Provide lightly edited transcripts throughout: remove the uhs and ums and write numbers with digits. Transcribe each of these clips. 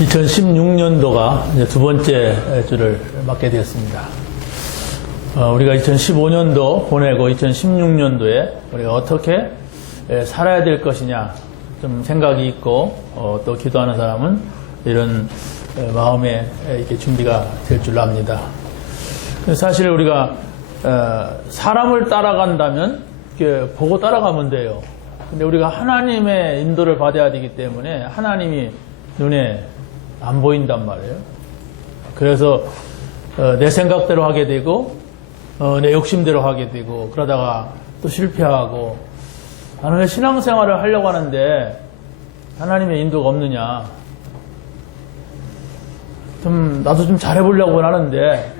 2016년도가 이제 두 번째 주를 맡게 되었습니다. 우리가 2015년도 보내고 2016년도에 우리가 어떻게 살아야 될 것이냐 좀 생각이 있고 또 기도하는 사람은 이런 마음에 이렇게 준비가 될 줄 압니다. 사실 우리가 사람을 따라간다면 이렇게 보고 따라가면 돼요. 근데 우리가 하나님의 인도를 받아야 되기 때문에 하나님이 눈에 안 보인단 말이에요. 그래서 내 생각대로 하게 되고 내 욕심대로 하게 되고 그러다가 또 실패하고 나는 왜 신앙생활을 하려고 하는데 하나님의 인도가 없느냐. 나도 좀 잘해보려고 하는데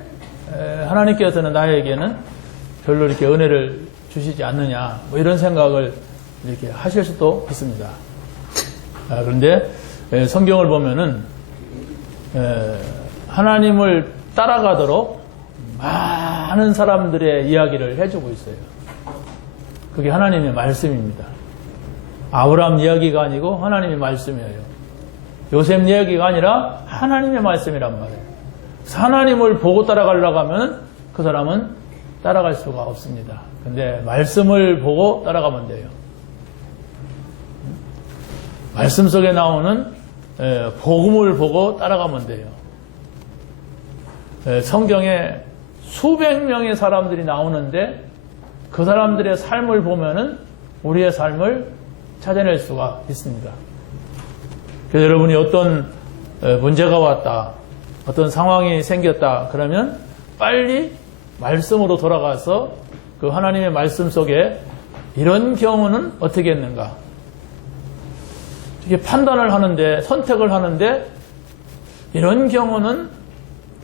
하나님께서는 나에게는 별로 이렇게 은혜를 주시지 않느냐. 뭐 이런 생각을 이렇게 하실 수도 있습니다. 그런데 성경을 보면은 하나님을 따라가도록 많은 사람들의 이야기를 해주고 있어요. 그게 하나님의 말씀입니다. 아브라함 이야기가 아니고 하나님의 말씀이에요. 요셉 이야기가 아니라 하나님의 말씀이란 말이에요. 하나님을 보고 따라가려고 하면 그 사람은 따라갈 수가 없습니다. 근데 말씀을 보고 따라가면 돼요. 말씀 속에 나오는 복음을 보고 따라가면 돼요. 성경에 수백 명의 사람들이 나오는데 그 사람들의 삶을 보면은 우리의 삶을 찾아낼 수가 있습니다. 그래서 여러분이 어떤 문제가 왔다, 어떤 상황이 생겼다 그러면 빨리 말씀으로 돌아가서 그 하나님의 말씀 속에 이런 경우는 어떻게 했는가, 이게 판단을 하는데, 선택을 하는데 이런 경우는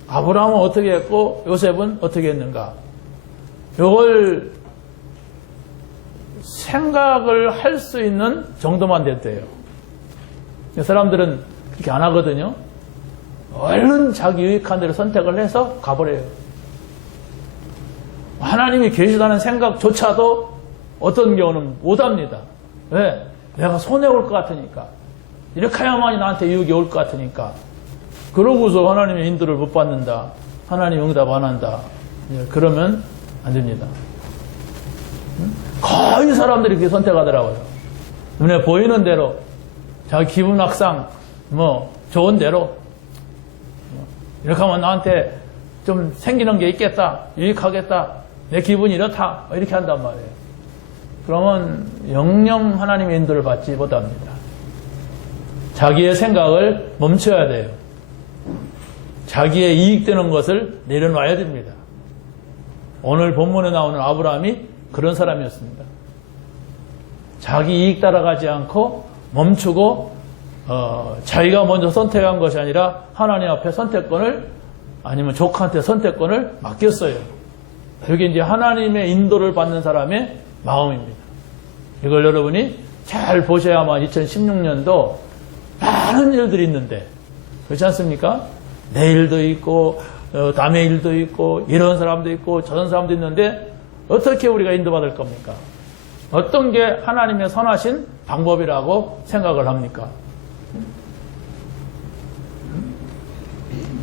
아브라함은 어떻게 했고 요셉은 어떻게 했는가, 이걸 생각을 할 수 있는 정도만 됐대요. 사람들은 그렇게 안 하거든요. 얼른 자기 유익한 대로 선택을 해서 가버려요. 하나님이 계시다는 생각조차도 어떤 경우는 못합니다. 왜? 내가 손해올 것 같으니까. 이렇게 해야만이 나한테 유익이 올 것 같으니까. 그러고서 하나님의 인도를 못 받는다. 하나님 응답 안 한다. 그러면 안 됩니다. 거의 사람들이 그렇게 선택하더라고요. 눈에 보이는 대로, 자기 기분 악상, 좋은 대로. 이렇게 하면 나한테 좀 생기는 게 있겠다. 유익하겠다. 내 기분이 이렇다. 이렇게 한단 말이에요. 그러면 영영 하나님의 인도를 받지 못합니다. 자기의 생각을 멈춰야 돼요. 자기의 이익되는 것을 내려놔야 됩니다. 오늘 본문에 나오는 아브라함이 그런 사람이었습니다. 자기 이익 따라가지 않고 멈추고 자기가 먼저 선택한 것이 아니라 하나님 앞에 선택권을, 아니면 조카한테 선택권을 맡겼어요. 이게 이제 하나님의 인도를 받는 사람의 마음입니다. 이걸 여러분이 잘 보셔야만 2016년도 많은 일들이 있는데, 그렇지 않습니까? 내일도 있고 다음의 일도 있고 이런 사람도 있고 저런 사람도 있는데 어떻게 우리가 인도받을 겁니까? 어떤 게 하나님의 선하신 방법이라고 생각을 합니까?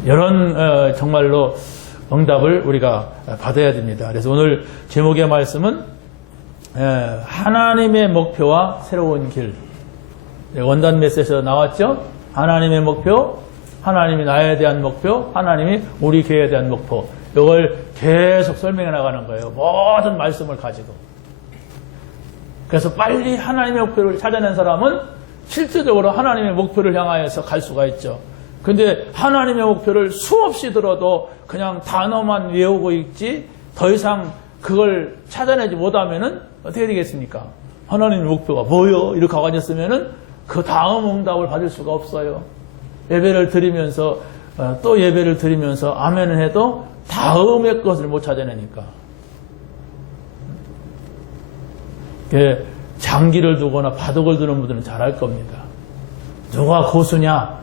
이런 정말로 응답을 우리가 받아야 됩니다. 그래서 오늘 제목의 말씀은 하나님의 목표와 새로운 길. 원단 메시지에서 나왔죠? 하나님의 목표, 하나님이 나에 대한 목표, 하나님이 우리 교회에 대한 목표. 이걸 계속 설명해 나가는 거예요. 모든 말씀을 가지고. 그래서 빨리 하나님의 목표를 찾아낸 사람은 실질적으로 하나님의 목표를 향하여서 갈 수가 있죠. 근데 하나님의 목표를 수없이 들어도 그냥 단어만 외우고 있지 더 이상 그걸 찾아내지 못하면은 어떻게 되겠습니까? 하나님의 목표가 뭐요? 이렇게 가고 앉았으면은 그 다음 응답을 받을 수가 없어요. 예배를 드리면서 또 예배를 드리면서 아멘을 해도 다음의 것을 못 찾아내니까. 장기를 두거나 바둑을 두는 분들은 잘 알 겁니다. 누가 고수냐?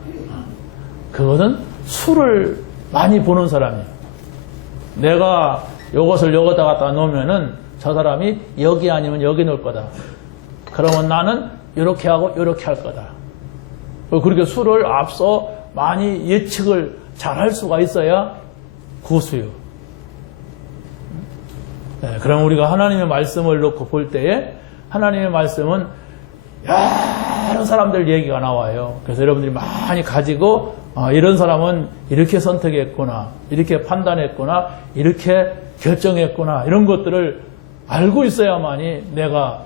그것은 수를 많이 보는 사람이에요. 내가 이것을 여기다 갖다 놓으면은 저 사람이 여기 아니면 여기 놓을 거다. 그러면 나는 이렇게 하고 이렇게 할 거다. 그렇게 수를 앞서 많이 예측을 잘 할 수가 있어야 고수요. 네, 그럼 우리가 하나님의 말씀을 놓고 볼 때에 하나님의 말씀은 여러 사람들 얘기가 나와요. 그래서 여러분들이 많이 가지고 이런 사람은 이렇게 선택했구나, 이렇게 판단했구나, 이렇게 결정했구나, 이런 것들을 알고 있어야만이 내가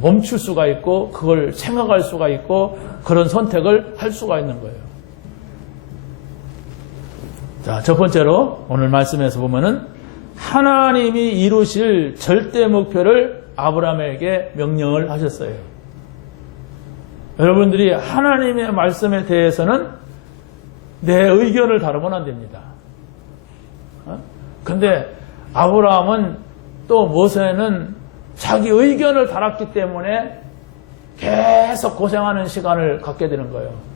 멈출 수가 있고 그걸 생각할 수가 있고 그런 선택을 할 수가 있는 거예요. 자, 첫 번째로 오늘 말씀에서 보면은 하나님이 이루실 절대 목표를 아브라함에게 명령을 하셨어요. 여러분들이 하나님의 말씀에 대해서는 내 의견을 다루면 안 됩니다. 근데 아브라함은 또 모세는 자기 의견을 달았기 때문에 계속 고생하는 시간을 갖게 되는 거예요.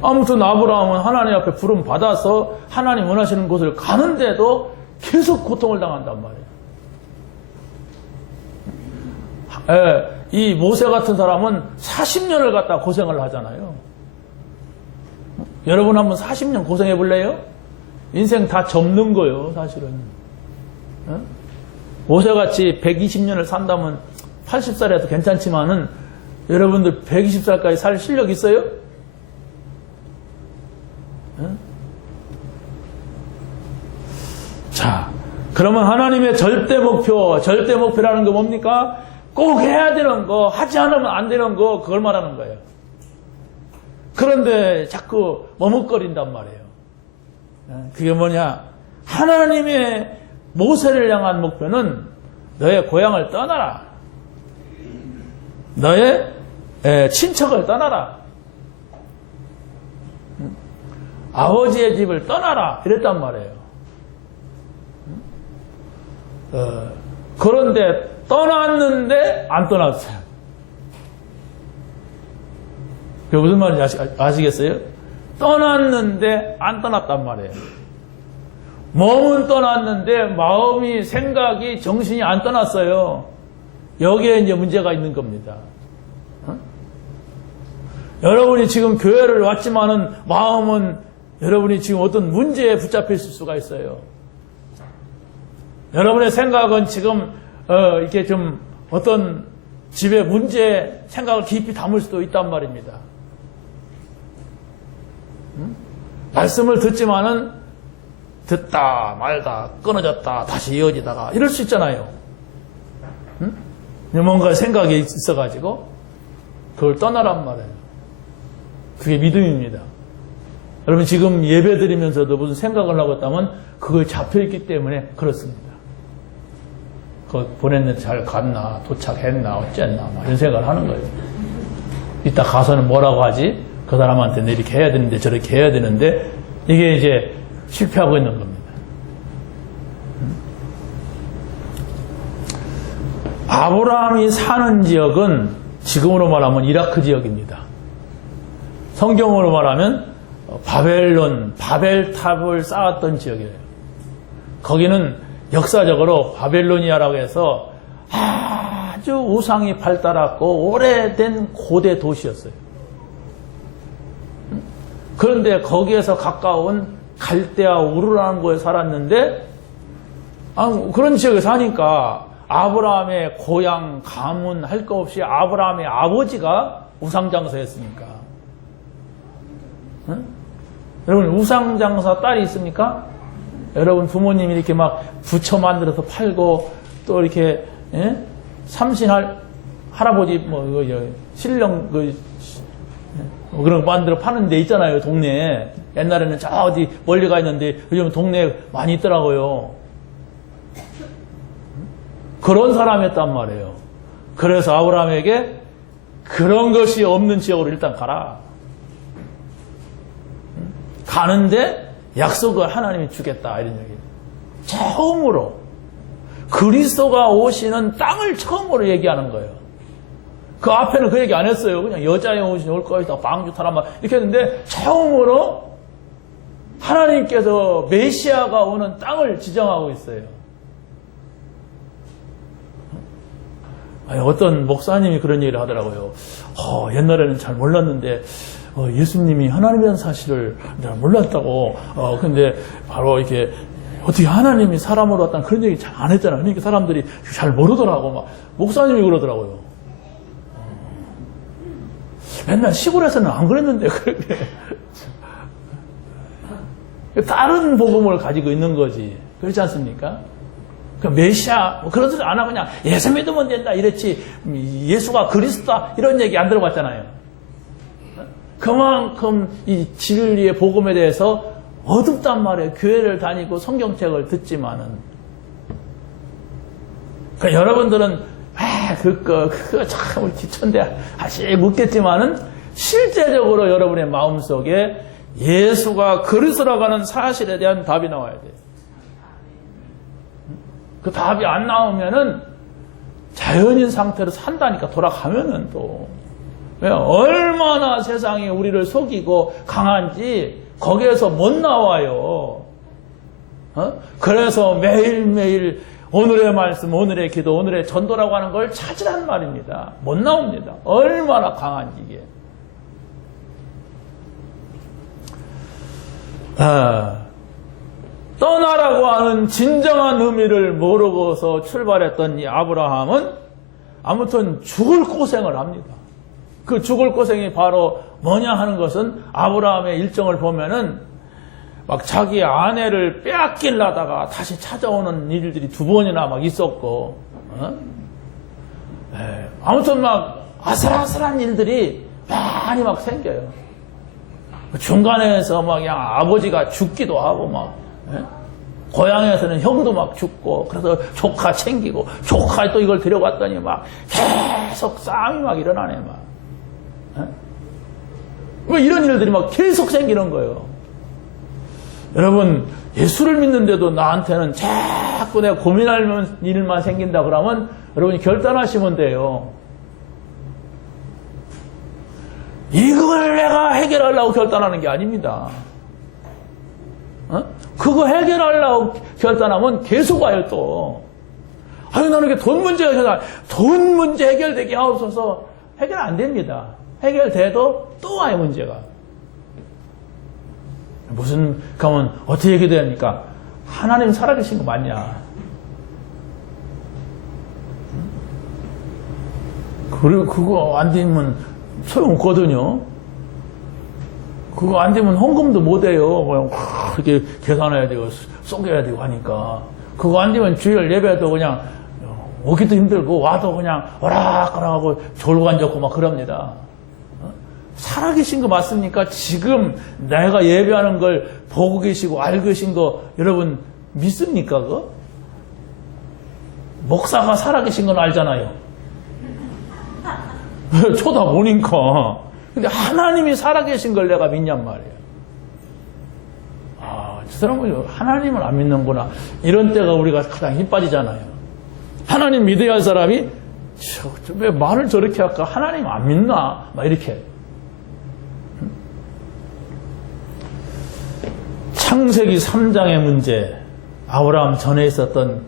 아무튼 아브라함은 하나님 앞에 부름 받아서 하나님 원하시는 곳을 가는데도 계속 고통을 당한단 말이에요. 이 모세 같은 사람은 40년을 갖다 고생을 하잖아요. 여러분 한번 40년 고생해 볼래요? 인생 다 접는 거예요, 사실은. 모세같이 120년을 산다면 80살이라도 괜찮지만은 여러분들 120살까지 살 실력 있어요? 자, 그러면 하나님의 절대 목표라는 거 뭡니까? 꼭 해야 되는 거, 하지 않으면 안 되는 거, 그걸 말하는 거예요. 그런데 자꾸 머뭇거린단 말이에요. 그게 뭐냐? 하나님의 모세를 향한 목표는 너의 고향을 떠나라. 너의 친척을 떠나라. 아버지의 집을 떠나라. 이랬단 말이에요. 그런데 떠났는데 안 떠났어요. 그게 무슨 말인지 아시겠어요? 떠났는데 안 떠났단 말이에요. 몸은 떠났는데 마음이, 생각이, 정신이 안 떠났어요. 여기에 이제 문제가 있는 겁니다. 여러분이 지금 교회를 왔지만은 마음은 여러분이 지금 어떤 문제에 붙잡혀 있을 수가 있어요. 여러분의 생각은 지금 이렇게 좀 어떤 집의 문제에 생각을 깊이 담을 수도 있단 말입니다. 말씀을 듣지만은 듣다 말다 끊어졌다 다시 이어지다가 이럴 수 있잖아요. 뭔가 생각이 있어가지고 그걸 떠나란 말이에요. 그게 믿음입니다. 여러분 지금 예배 드리면서도 무슨 생각을 하고 있다면 그걸 잡혀있기 때문에 그렇습니다. 그 보냈는데 잘 갔나 도착했나 어쨌나 이런 생각을 하는 거예요. 이따 가서는 뭐라고 하지? 그 사람한테 이렇게 해야 되는데 저렇게 해야 되는데 이게 이제 실패하고 있는 겁니다. 아브라함이 사는 지역은 지금으로 말하면 이라크 지역입니다. 성경으로 말하면 바벨론, 바벨탑을 쌓았던 지역이에요. 거기는 역사적으로 바벨로니아라고 해서 아주 우상이 발달하고 오래된 고대 도시였어요. 그런데 거기에서 가까운 갈대아 우르라는 곳에 살았는데 그런 지역에 사니까 아브라함의 고향, 가문 할 거 없이 아브라함의 아버지가 우상장사였으니까. 여러분 우상장사 딸이 있습니까? 여러분 부모님이 이렇게 막 부처 만들어서 팔고 또 이렇게 삼신 할아버지 뭐 신령 그런 거 만들어 파는 데 있잖아요, 동네에. 옛날에는 저 어디 멀리 가 있는데 요즘 동네에 많이 있더라고요. 그런 사람이었단 말이에요. 그래서 아브라함에게 그런 것이 없는 지역으로 일단 가라. 가는데 약속을 하나님이 주겠다 이런 얘기예요. 처음으로 그리스도가 오시는 땅을 처음으로 얘기하는 거예요. 그 앞에는 그 얘기 안 했어요. 그냥 여자의 옷이 올 것이다, 방주 타라 막 이렇게 했는데 처음으로 하나님께서 메시아가 오는 땅을 지정하고 있어요. 아니, 어떤 목사님이 그런 얘기를 하더라고요. 옛날에는 잘 몰랐는데 예수님이 하나님이라는 사실을 잘 몰랐다고. 근데 바로 이렇게 어떻게 하나님이 사람으로 왔다는 그런 얘기 잘 안 했잖아요. 그러니까 사람들이 잘 모르더라고. 막 목사님이 그러더라고요. 맨날 시골에서는 안 그랬는데 그렇게 다른 복음을 가지고 있는 거지. 그렇지 않습니까? 그 메시아 그런 소리 안 하고 그냥 예수 믿으면 된다 이랬지 예수가 그리스도다 이런 얘기 안 들어봤잖아요. 그만큼 이 진리의 복음에 대해서 어둡단 말이에요. 교회를 다니고 성경책을 듣지만은. 그러니까 여러분들은 그거 참 우리 기천대 하시 묻겠지만은 실제적으로 여러분의 마음속에 예수가 그리스도라고 하는 사실에 대한 답이 나와야 돼요. 그 답이 안 나오면은 자연인 상태로 산다니까. 돌아가면은 또 얼마나 세상이 우리를 속이고 강한지 거기에서 못 나와요. 그래서 매일매일 오늘의 말씀, 오늘의 기도, 오늘의 전도라고 하는 걸 찾으란 말입니다. 못 나옵니다. 얼마나 강한지 이게. 떠나라고 하는 진정한 의미를 모르고서 출발했던 이 아브라함은 아무튼 죽을 고생을 합니다. 그 죽을 고생이 바로 뭐냐 하는 것은 아브라함의 일정을 보면은 막 자기 아내를 빼앗기려다가 다시 찾아오는 일들이 2번이나 막 있었고, 아무튼 막 아슬아슬한 일들이 많이 막 생겨요. 중간에서 막 그냥 아버지가 죽기도 하고 막, 고향에서는 형도 막 죽고, 그래서 조카 챙기고, 조카 또 이걸 데려갔더니 막 계속 싸움이 막 일어나네, 막. 뭐 이런 일들이 막 계속 생기는 거예요. 여러분, 예수를 믿는데도 나한테는 자꾸 내가 고민할 일만 생긴다 그러면 여러분이 결단하시면 돼요. 이걸 내가 해결하려고 결단하는 게 아닙니다. 그거 해결하려고 결단하면 계속 와요, 또. 아유, 나는 이게 돈 문제가 있어서 돈 문제 해결되게 하옵소서. 해결 안 됩니다. 해결돼도 또 와요, 문제가. 무슨, 그러면 어떻게 얘기됩니까? 하나님 살아계신 거 맞냐? 그리고 그거 안 되면 소용없거든요. 그거 안 되면 헌금도 못 해요. 그냥 그렇게 계산해야 되고, 쏘겨야 되고 하니까. 그거 안 되면 주일 예배도 그냥 오기도 힘들고, 와도 그냥 오락가락하고 졸고 앉았고 막 그럽니다. 살아계신 거 맞습니까? 지금 내가 예배하는 걸 보고 계시고 알고 계신 거 여러분 믿습니까? 그거? 목사가 살아계신 건 알잖아요. 쳐다보니까. 근데 하나님이 살아계신 걸 내가 믿냔 말이에요. 저 사람은 하나님을 안 믿는구나. 이런 때가 우리가 가장 힘 빠지잖아요. 하나님 믿어야 할 사람이 왜 말을 저렇게 할까? 하나님 안 믿나? 막 이렇게. 창세기 3장의 문제, 아브라함 전에 있었던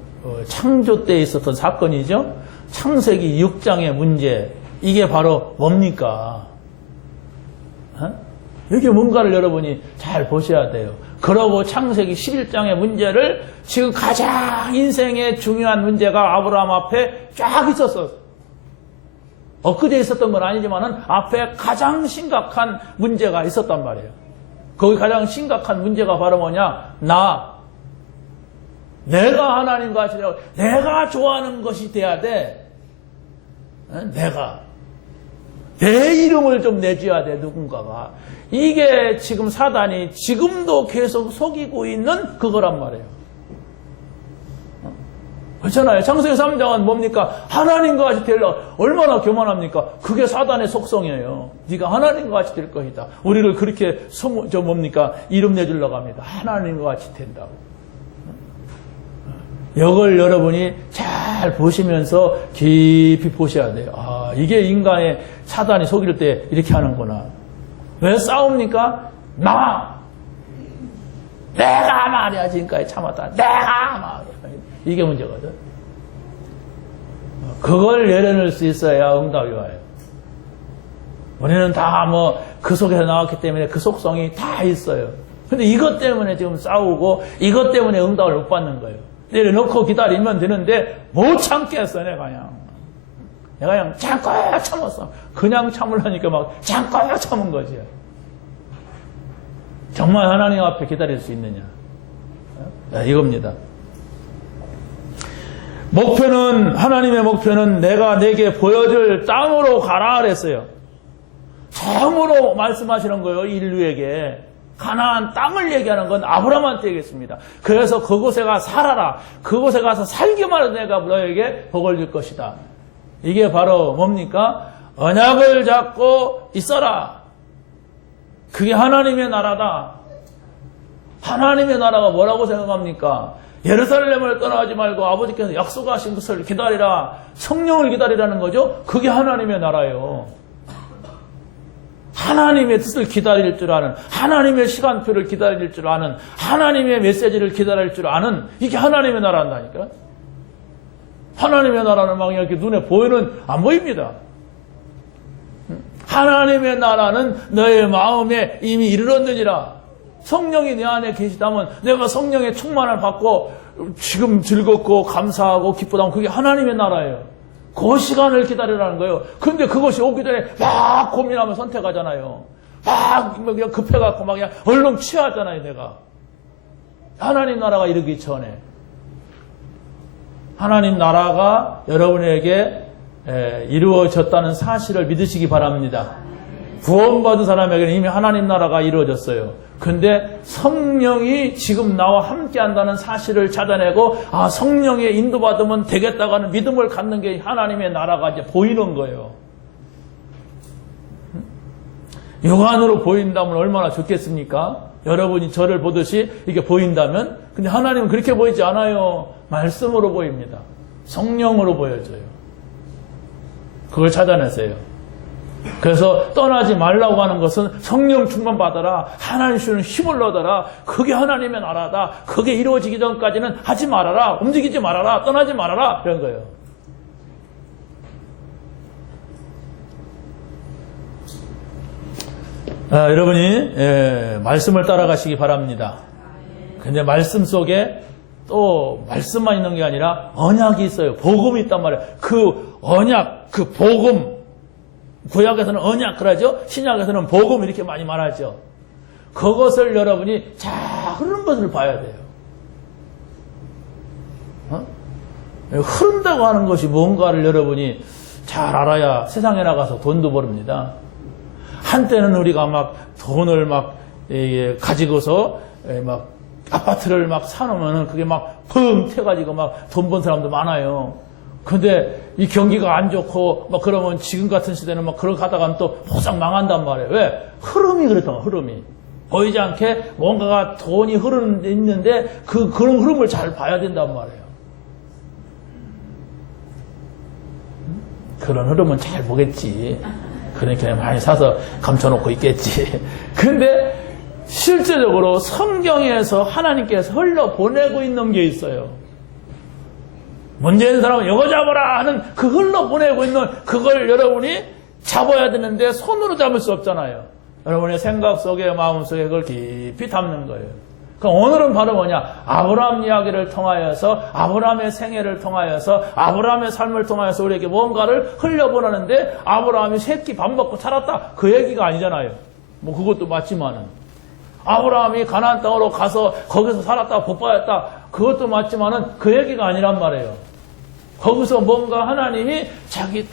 창조 때에 있었던 사건이죠. 창세기 6장의 문제, 이게 바로 뭡니까? 이게 뭔가를 여러분이 잘 보셔야 돼요. 그러고 창세기 11장의 문제를 지금 가장 인생의 중요한 문제가 아브라함 앞에 쫙 있었어. 엊그제 있었던 건 아니지만은 앞에 가장 심각한 문제가 있었단 말이에요. 거기 가장 심각한 문제가 바로 뭐냐? 내가 하나님과 같이 되고 내가 좋아하는 것이 돼야 돼. 내가. 내 이름을 좀 내줘야 돼, 누군가가. 이게 지금 사단이 지금도 계속 속이고 있는 그거란 말이에요. 그렇잖아요. 창세기 3장은 뭡니까? 하나님과 같이 되려 얼마나 교만합니까? 그게 사단의 속성이에요. 네가 하나님과 같이 될 것이다. 우리를 그렇게 이름 내주려고 합니다. 하나님과 같이 된다고. 이걸 여러분이 잘 보시면서 깊이 보셔야 돼요. 이게 인간의 사단이 속일 때 이렇게 하는구나. 왜 싸웁니까? 내가 말이야 지금까지 참았다. 내가 말이야. 이게 문제거든. 그걸 내려놓을 수 있어야 응답이 와요. 우리는 다 그 속에서 나왔기 때문에 그 속성이 다 있어요. 근데 이것 때문에 지금 싸우고 이것 때문에 응답을 못 받는 거예요. 내려놓고 기다리면 되는데 못 참겠어. 내가 그냥 잠깐 참았어. 그냥 참으려니까 막 잠깐 참은 거지. 정말 하나님 앞에 기다릴 수 있느냐. 이겁니다. 하나님의 목표는 내가 내게 보여줄 땅으로 가라 그랬어요. 처음으로 말씀하시는 거예요. 인류에게. 가나안 땅을 얘기하는 건 아브라함한테 얘기했습니다. 그래서 그곳에 가서 살아라. 그곳에 가서 살기만 해도 내가 너에게 복을 줄 것이다. 이게 바로 뭡니까? 언약을 잡고 있어라. 그게 하나님의 나라다. 하나님의 나라가 뭐라고 생각합니까? 예루살렘을 떠나지 말고 아버지께서 약속하신 것을 기다리라. 성령을 기다리라는 거죠. 그게 하나님의 나라예요. 하나님의 뜻을 기다릴 줄 아는, 하나님의 시간표를 기다릴 줄 아는, 하나님의 메시지를 기다릴 줄 아는, 이게 하나님의 나라한다니까. 하나님의 나라는 막 이렇게 눈에 안 보입니다. 하나님의 나라는 너의 마음에 이미 이르렀느니라. 성령이 내 안에 계시다면 내가 성령의 충만을 받고 지금 즐겁고 감사하고 기쁘다면 그게 하나님의 나라예요. 그 시간을 기다리라는 거예요. 근데 그것이 오기 전에 막 고민하면 선택하잖아요. 막 그냥 급해갖고 막 그냥 얼른 취하잖아요, 내가. 하나님 나라가 이르기 전에. 하나님 나라가 여러분에게 이루어졌다는 사실을 믿으시기 바랍니다. 구원받은 사람에게는 이미 하나님 나라가 이루어졌어요. 근데 성령이 지금 나와 함께 한다는 사실을 찾아내고, 성령의 인도받으면 되겠다고 하는 믿음을 갖는 게 하나님의 나라가 이제 보이는 거예요. 육안으로 보인다면 얼마나 좋겠습니까? 여러분이 저를 보듯이 이게 보인다면. 근데 하나님은 그렇게 보이지 않아요. 말씀으로 보입니다. 성령으로 보여져요. 그걸 찾아내세요. 그래서 떠나지 말라고 하는 것은 성령 충만 받아라. 하나님 주는 힘을 얻어라. 그게 하나님의 나라다. 그게 이루어지기 전까지는 하지 말아라. 움직이지 말아라. 떠나지 말아라. 이런 거예요. 여러분이 말씀을 따라가시기 바랍니다. 근데 말씀 속에 또 말씀만 있는 게 아니라 언약이 있어요. 복음이 있단 말이에요. 그 언약, 그 복음. 구약에서는 언약 그러죠. 신약에서는 복음 이렇게 많이 말하죠. 그것을 여러분이 잘 흐르는 것을 봐야 돼요. 흐른다고 하는 것이 뭔가를 여러분이 잘 알아야 세상에 나가서 돈도 벌입니다. 한때는 우리가 막 돈을 막 가지고서 막 아파트를 막 사놓으면 그게 막 펑 튀어가지고 막 돈 번 사람도 많아요. 근데 이 경기가 안 좋고 막 그러면 지금 같은 시대는 막 그렇게 하다가는 또 호상 망한단 말이에요. 왜? 흐름이 그렇단 말이에요. 흐름이. 보이지 않게 뭔가가 돈이 있는데 그런 흐름을 잘 봐야 된단 말이에요. 그런 흐름은 잘 보겠지. 그러니까 많이 사서 감춰놓고 있겠지. 근데 실제적으로 성경에서 하나님께서 흘러보내고 있는 게 있어요. 문제 있는 사람은 이거 잡아라 하는 그 흘러보내고 있는 그걸 여러분이 잡아야 되는데 손으로 잡을 수 없잖아요. 여러분의 생각 속에 마음 속에 그걸 깊이 담는 거예요. 그럼 오늘은 바로 뭐냐? 아브라함 이야기를 통하여서 아브라함의 생애를 통하여서 아브라함의 삶을 통하여서 우리에게 뭔가를 흘려보내는데 아브라함이 새끼 밥 먹고 살았다. 그 얘기가 아니잖아요. 뭐 그것도 맞지만은 아브라함이 가나안 땅으로 가서 거기서 살았다 복받았다. 그것도 맞지만은 그 얘기가 아니란 말이에요. 거기서 뭔가 하나님이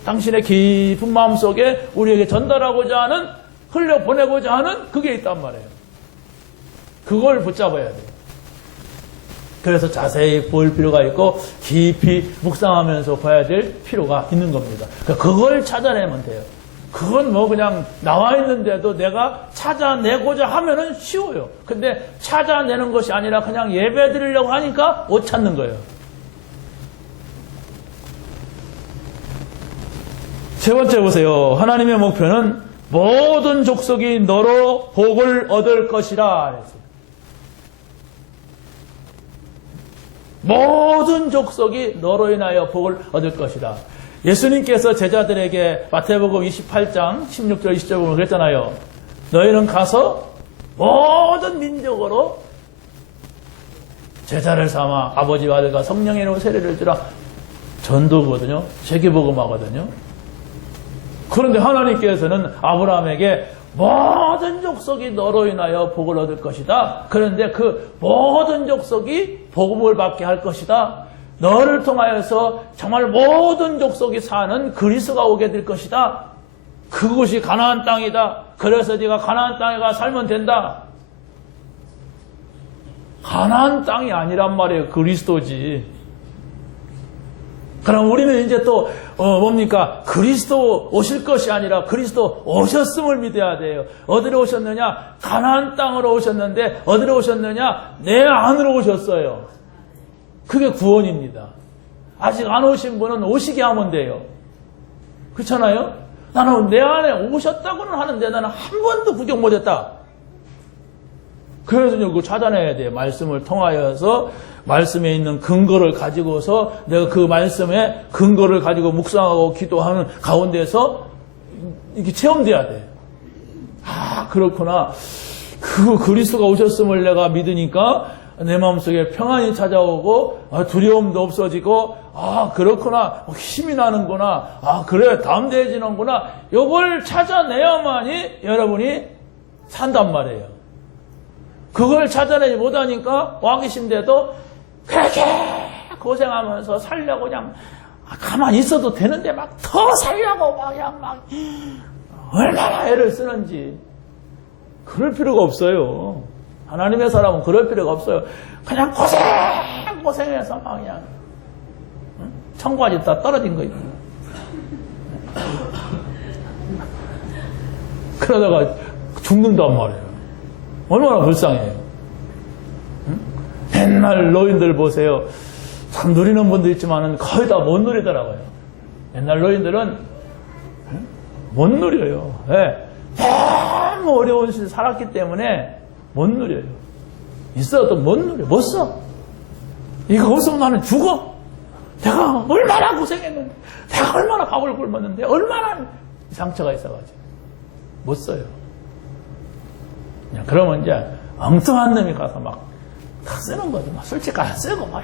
당신의 깊은 마음 속에 우리에게 전달하고자 하는 흘려보내고자 하는 그게 있단 말이에요. 그걸 붙잡아야 돼요. 그래서 자세히 볼 필요가 있고 깊이 묵상하면서 봐야 될 필요가 있는 겁니다. 그걸 찾아내면 돼요. 그건 뭐 그냥 나와 있는데도 내가 찾아내고자 하면은 쉬워요. 근데 찾아내는 것이 아니라 그냥 예배 드리려고 하니까 못 찾는 거예요. 세 번째 보세요. 하나님의 목표는 모든 족속이 너로 복을 얻을 것이라. 모든 족속이 너로 인하여 복을 얻을 것이다. 예수님께서 제자들에게 마태복음 28장 16절 20절 보면 그랬잖아요. 너희는 가서 모든 민족으로 제자를 삼아 아버지와 아들과 성령의 이름으로 세례를 주라. 전도거든요. 세계복음하거든요. 그런데 하나님께서는 아브라함에게 모든 족속이 너로 인하여 복을 얻을 것이다. 그런데 그 모든 족속이 복음을 받게 할 것이다. 너를 통하여서 정말 모든 족속이 사는 그리스도가 오게 될 것이다. 그곳이 가나안 땅이다. 그래서 네가 가나안 땅에 가 살면 된다. 가나안 땅이 아니란 말이에요. 그리스도지. 그럼 우리는 이제 또 뭡니까? 그리스도 오실 것이 아니라 그리스도 오셨음을 믿어야 돼요. 어디로 오셨느냐? 가나안 땅으로 오셨는데 어디로 오셨느냐? 내 안으로 오셨어요. 그게 구원입니다. 아직 안 오신 분은 오시게 하면 돼요. 그렇잖아요? 나는 내 안에 오셨다고는 하는데 나는 한 번도 구경 못했다. 그래서 이거 찾아내야 돼요. 말씀을 통하여서 말씀에 있는 근거를 가지고서 내가 그 말씀에 근거를 가지고 묵상하고 기도하는 가운데서 이게 체험돼야 돼. 아, 그렇구나. 그 그리스도가 오셨음을 내가 믿으니까 내 마음속에 평안이 찾아오고 두려움도 없어지고 그렇구나. 힘이 나는구나. 그래 담대해지는구나. 이걸 찾아내야만이 여러분이 산단 말이에요. 그걸 찾아내지 못하니까 와 계신데도 그렇게 고생하면서 살려고 그냥 가만히 있어도 되는데 막 더 살려고 막 얼마나 애를 쓰는지 그럴 필요가 없어요. 하나님의 사람은 그럴 필요가 없어요. 그냥 고생해서 막 그냥 청바지 다 떨어진 거 있고 그러다가 죽는단 말이에요. 얼마나 불쌍해요. 옛날 노인들 보세요. 참 누리는 분도 있지만 거의 다 못 누리더라고요. 옛날 노인들은 못 누려요. 네. 너무 어려운 시대 살았기 때문에 못 누려요. 있어도 못 누려. 못 써. 이거 없으면 나는 죽어. 내가 얼마나 고생했는데, 내가 얼마나 밥을 굶었는데, 얼마나 상처가 있어가지고. 못 써요. 그러면 이제 엉뚱한 놈이 가서 막 다 쓰는 거지. 막 솔직하게 쓰고 막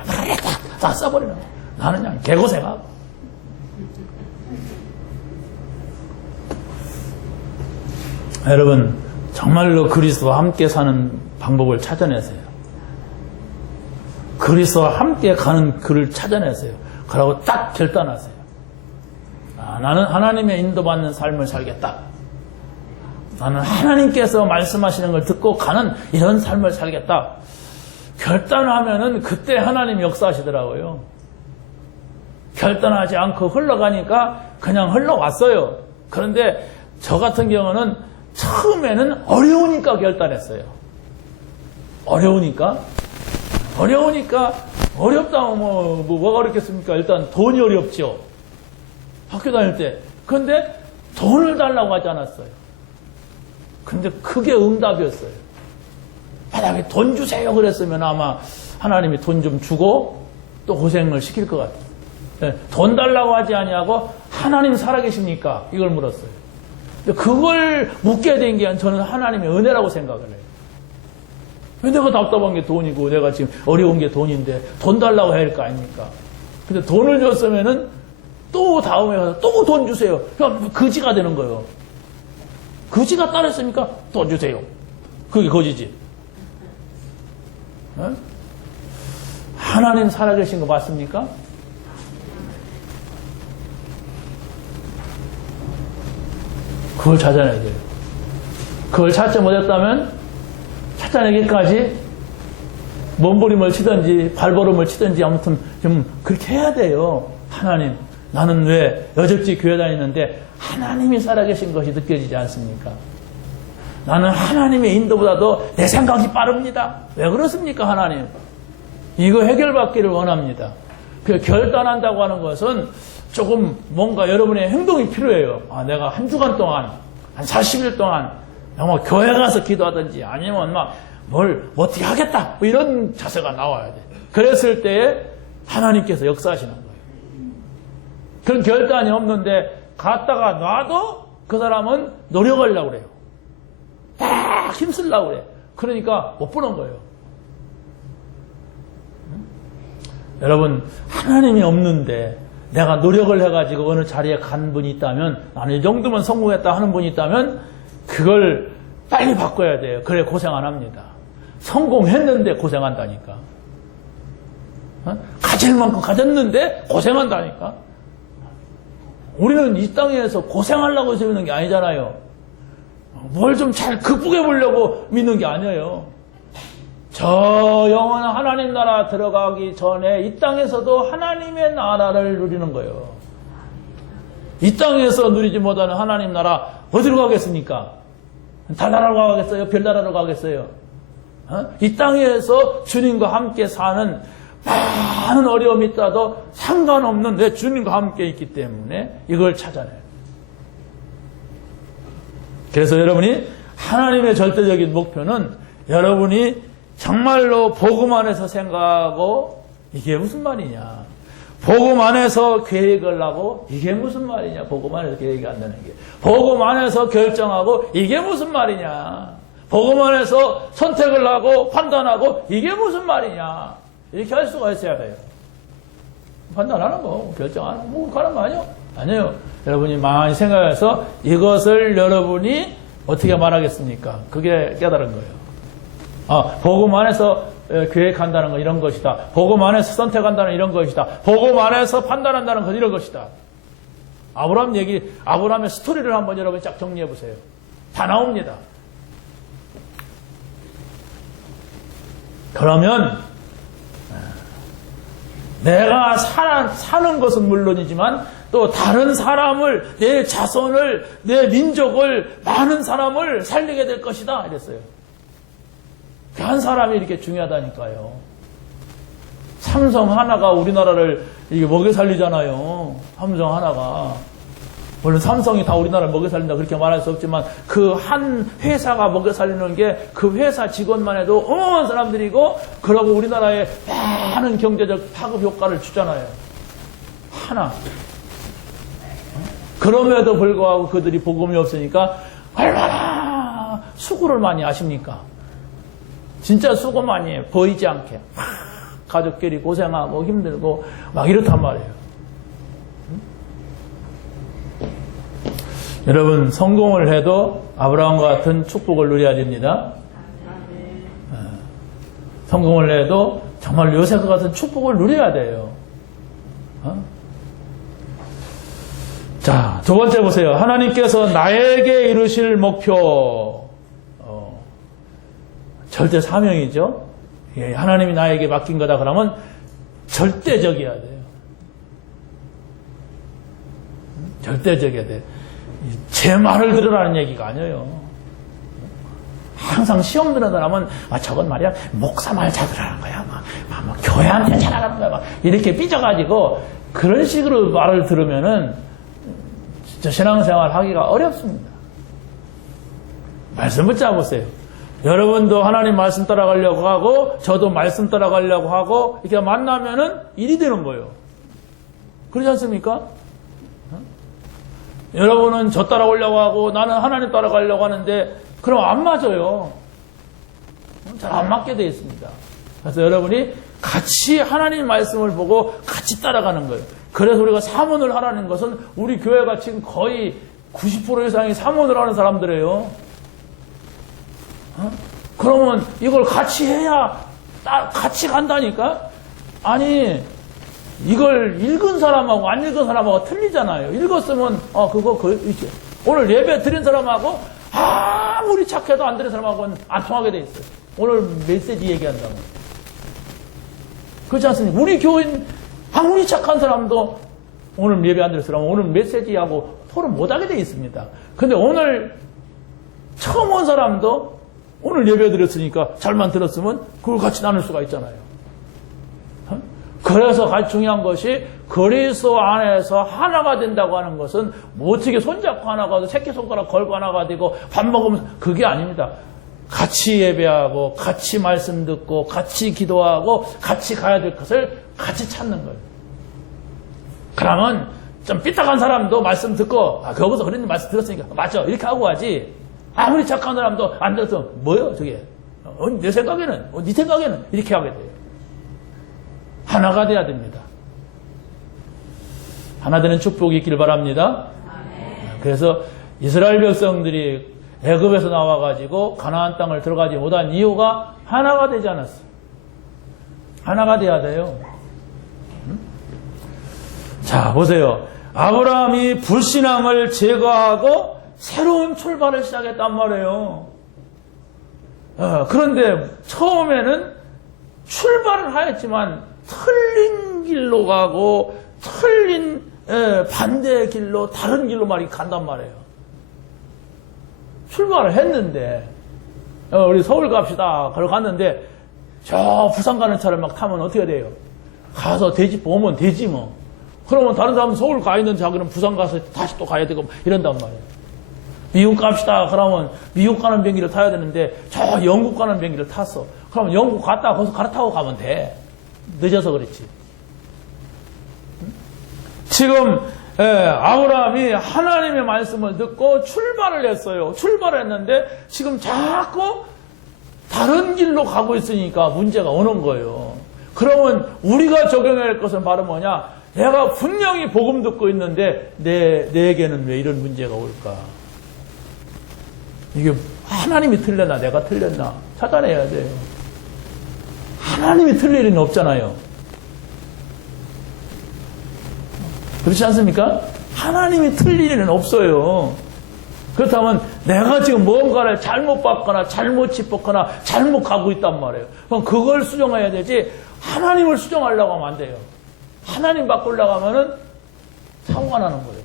다 써버리는 거야. 나는 그냥 개고생하고. 여러분, 정말로 그리스도와 함께 사는 방법을 찾아내세요. 그리스도와 함께 가는 길을 찾아내세요. 그러고 딱 결단하세요. 나는 하나님의 인도받는 삶을 살겠다. 나는 하나님께서 말씀하시는 걸 듣고 가는 이런 삶을 살겠다. 결단하면은 그때 하나님 역사하시더라고요. 결단하지 않고 흘러가니까 그냥 흘러왔어요. 그런데 저 같은 경우는 처음에는 어려우니까 결단했어요. 어려우니까 어렵다면 뭐가 어렵겠습니까? 일단 돈이 어렵죠. 학교 다닐 때. 그런데 돈을 달라고 하지 않았어요. 근데 그게 응답이었어요. 만약에 돈 주세요 그랬으면 아마 하나님이 돈 좀 주고 또 고생을 시킬 것 같아요. 네, 돈 달라고 하지 아니하고 하나님 살아계십니까? 이걸 물었어요. 근데 그걸 묻게 된 게 저는 하나님의 은혜라고 생각을 해요. 왜 내가 답답한 게 돈이고 내가 지금 어려운 게 돈인데 돈 달라고 해야 할 거 아닙니까? 근데 돈을 줬으면은 또 다음에 가서 또 돈 주세요. 그럼 거지가 되는 거예요. 거지가 따랐으니까 돈 주세요. 그게 거지지. 네? 하나님 살아계신 거 맞습니까? 그걸 찾아내야 돼요. 그걸 찾지 못했다면 찾아내기까지 몸부림을 치든지 발버름을 치든지 아무튼 좀 그렇게 해야 돼요. 하나님, 나는 왜 여적지 교회 다니는데 하나님이 살아계신 것이 느껴지지 않습니까? 나는 하나님의 인도보다도 내 생각이 빠릅니다. 왜 그렇습니까, 하나님? 이거 해결받기를 원합니다. 그 결단한다고 하는 것은 조금 뭔가 여러분의 행동이 필요해요. 내가 한 주간 동안, 한 40일 동안 뭐 교회 가서 기도하든지 아니면 막 뭘 어떻게 하겠다 뭐 이런 자세가 나와야 돼. 그랬을 때에 하나님께서 역사하시는 거예요. 그런 결단이 없는데 갔다가 놔도 그 사람은 노력하려고 그래요. 막 힘쓰려고 그래. 그러니까 못 보는 거예요. 여러분, 하나님이 없는데 내가 노력을 해가지고 어느 자리에 간 분이 있다면, 나는 이 정도면 성공했다 하는 분이 있다면 그걸 빨리 바꿔야 돼요. 그래 고생 안 합니다. 성공했는데 고생한다니까. 가질 만큼 가졌는데 고생한다니까. 우리는 이 땅에서 고생하려고 해서 믿는 게 아니잖아요. 뭘 좀 잘 극복해 보려고 믿는 게 아니에요. 저 영원한 하나님 나라 들어가기 전에 이 땅에서도 하나님의 나라를 누리는 거예요. 이 땅에서 누리지 못하는 하나님 나라 어디로 가겠습니까? 달나라로 가겠어요? 별나라로 가겠어요? 이 땅에서 주님과 함께 사는 많은 어려움이 있다도 상관없는 내 주님과 함께 있기 때문에 이걸 찾아내요. 그래서 여러분이 하나님의 절대적인 목표는 여러분이 정말로 복음 안에서 생각하고 이게 무슨 말이냐. 복음 안에서 계획을 하고 이게 무슨 말이냐. 복음 안에서 계획이 안 되는 게. 복음 안에서 결정하고 이게 무슨 말이냐. 복음 안에서 선택을 하고 판단하고 이게 무슨 말이냐. 이렇게 할 수가 있어야 돼요. 판단하는 거, 결정하는 거, 가는 거 아니에요? 아니에요. 여러분이 많이 생각해서 이것을 여러분이 어떻게 말하겠습니까? 그게 깨달은 거예요. 복음 안에서 계획한다는 건 이런 것이다. 복음 안에서 선택한다는 이런 것이다. 복음 안에서 판단한다는 건 이런 것이다. 아브라함의 스토리를 한번 여러분 쫙 정리해 보세요. 다 나옵니다. 그러면 내가 사는 것은 물론이지만 또 다른 사람을, 내 자손을, 내 민족을, 많은 사람을 살리게 될 것이다 이랬어요. 한 사람이 이렇게 중요하다니까요. 삼성 하나가 우리나라를 이게 먹여 살리잖아요. 삼성 하나가. 물론 삼성이 다 우리나라를 먹여 살린다 그렇게 말할 수 없지만 그 한 회사가 먹여 살리는 게 그 회사 직원만 해도 어마어마한 사람들이고 그러고 우리나라에 많은 경제적 파급 효과를 주잖아요. 하나. 그럼에도 불구하고 그들이 복음이 없으니까 얼마나 수고를 많이 하십니까? 진짜 수고 많이 해요. 보이지 않게. 가족끼리 고생하고 힘들고 막 이렇단 말이에요. 여러분, 성공을 해도 아브라함과 같은 축복을 누려야 됩니다. 성공을 해도 정말 요셉과 같은 축복을 누려야 돼요. 자, 두 번째 보세요. 하나님께서 나에게 이루실 목표. 절대 사명이죠. 하나님이 나에게 맡긴 거다 그러면 절대적이어야 돼요. 절대적이어야 돼요. 제 말을 들으라는 얘기가 아니에요. 항상 시험 드는 사람은 저건 말이야 목사 말 잘 들으라는 거야. 막 교회한테 잘하라는 거야. 막 이렇게 삐져가지고 그런 식으로 말을 들으면은 진짜 신앙생활 하기가 어렵습니다. 말씀 붙잡으세요. 여러분도 하나님 말씀 따라가려고 하고 저도 말씀 따라가려고 하고 이렇게 만나면은 일이 되는 거예요. 그렇지 않습니까? 여러분은 저 따라오려고 하고 나는 하나님 따라가려고 하는데 그럼 안 맞아요. 잘 안 맞게 되어 있습니다. 그래서 여러분이 같이 하나님 말씀을 보고 같이 따라가는 거예요. 그래서 우리가 사문을 하라는 것은 우리 교회가 지금 거의 90% 이상이 사문을 하는 사람들이에요. 그러면 이걸 같이 해야 같이 간다니까? 아니 이걸 읽은 사람하고 안 읽은 사람하고 틀리잖아요. 읽었으면 있죠. 오늘 예배 드린 사람하고 아무리 착해도 안 드린 사람하고는 안 통하게 돼 있어요. 오늘 메시지 얘기한다고. 그렇지 않습니까? 우리 교인 아무리 착한 사람도 오늘 예배 안 드린 사람은 오늘 메시지하고 토론 못하게 돼 있습니다. 근데 오늘 처음 온 사람도 오늘 예배 드렸으니까 잘만 들었으면 그걸 같이 나눌 수가 있잖아요. 그래서 가장 중요한 것이 그리스도 안에서 하나가 된다고 하는 것은 뭐 어떻게 손잡고 하나가 새끼손가락 걸고 하나가 되고 밥 먹으면서 그게 아닙니다. 같이 예배하고 같이 말씀 듣고 같이 기도하고 같이 가야 될 것을 같이 찾는 거예요. 그러면 좀 삐딱한 사람도 말씀 듣고 거기서 그런 말씀 들었으니까 맞죠? 이렇게 하고 하지. 아무리 착한 사람도 안 들었으면 뭐요 저게? 내 생각에는 네 생각에는 이렇게 하게 돼요. 하나가 돼야 됩니다. 하나 되는 축복이 있길 바랍니다. 그래서 이스라엘 백성들이 애굽에서 나와가지고 가나안 땅을 들어가지 못한 이유가 하나가 되지 않았어요. 하나가 돼야 돼요. 자, 보세요. 아브라함이 불신앙을 제거하고 새로운 출발을 시작했단 말이에요. 그런데 처음에는 출발을 하였지만 틀린 길로 가고 틀린 반대의 길로 다른 길로 말이 간단 말이에요. 출발을 했는데 우리 서울 갑시다. 그러 갔는데 저 부산 가는 차를 막 타면 어떻게 돼요? 가서 돼지 보면 되지 뭐. 그러면 다른 사람은 서울 가 있는 자기는 부산 가서 다시 또 가야 되고 이런단 말이에요. 미국 갑시다. 그러면 미국 가는 비행기를 타야 되는데 저 영국 가는 비행기를 탔어. 그러면 영국 갔다가 거기서 갈아타고 가면 돼. 늦어서 그렇지. 지금 아브라함이 하나님의 말씀을 듣고 출발을 했어요. 출발을 했는데 지금 자꾸 다른 길로 가고 있으니까 문제가 오는 거예요. 그러면 우리가 적용해야 할 것은 바로 뭐냐? 내가 분명히 복음 듣고 있는데 내게는 왜 이런 문제가 올까? 이게 하나님이 틀렸나 내가 틀렸나 찾아내야 돼요. 하나님이 틀릴 일은 없잖아요. 그렇지 않습니까? 하나님이 틀릴 일은 없어요. 그렇다면 내가 지금 뭔가를 잘못 봤거나 잘못 짚었거나 잘못 가고 있단 말이에요. 그럼 그걸 수정해야 되지 하나님을 수정하려고 하면 안 돼요. 하나님 바꾸려고 하면은 사고가 나는 거예요.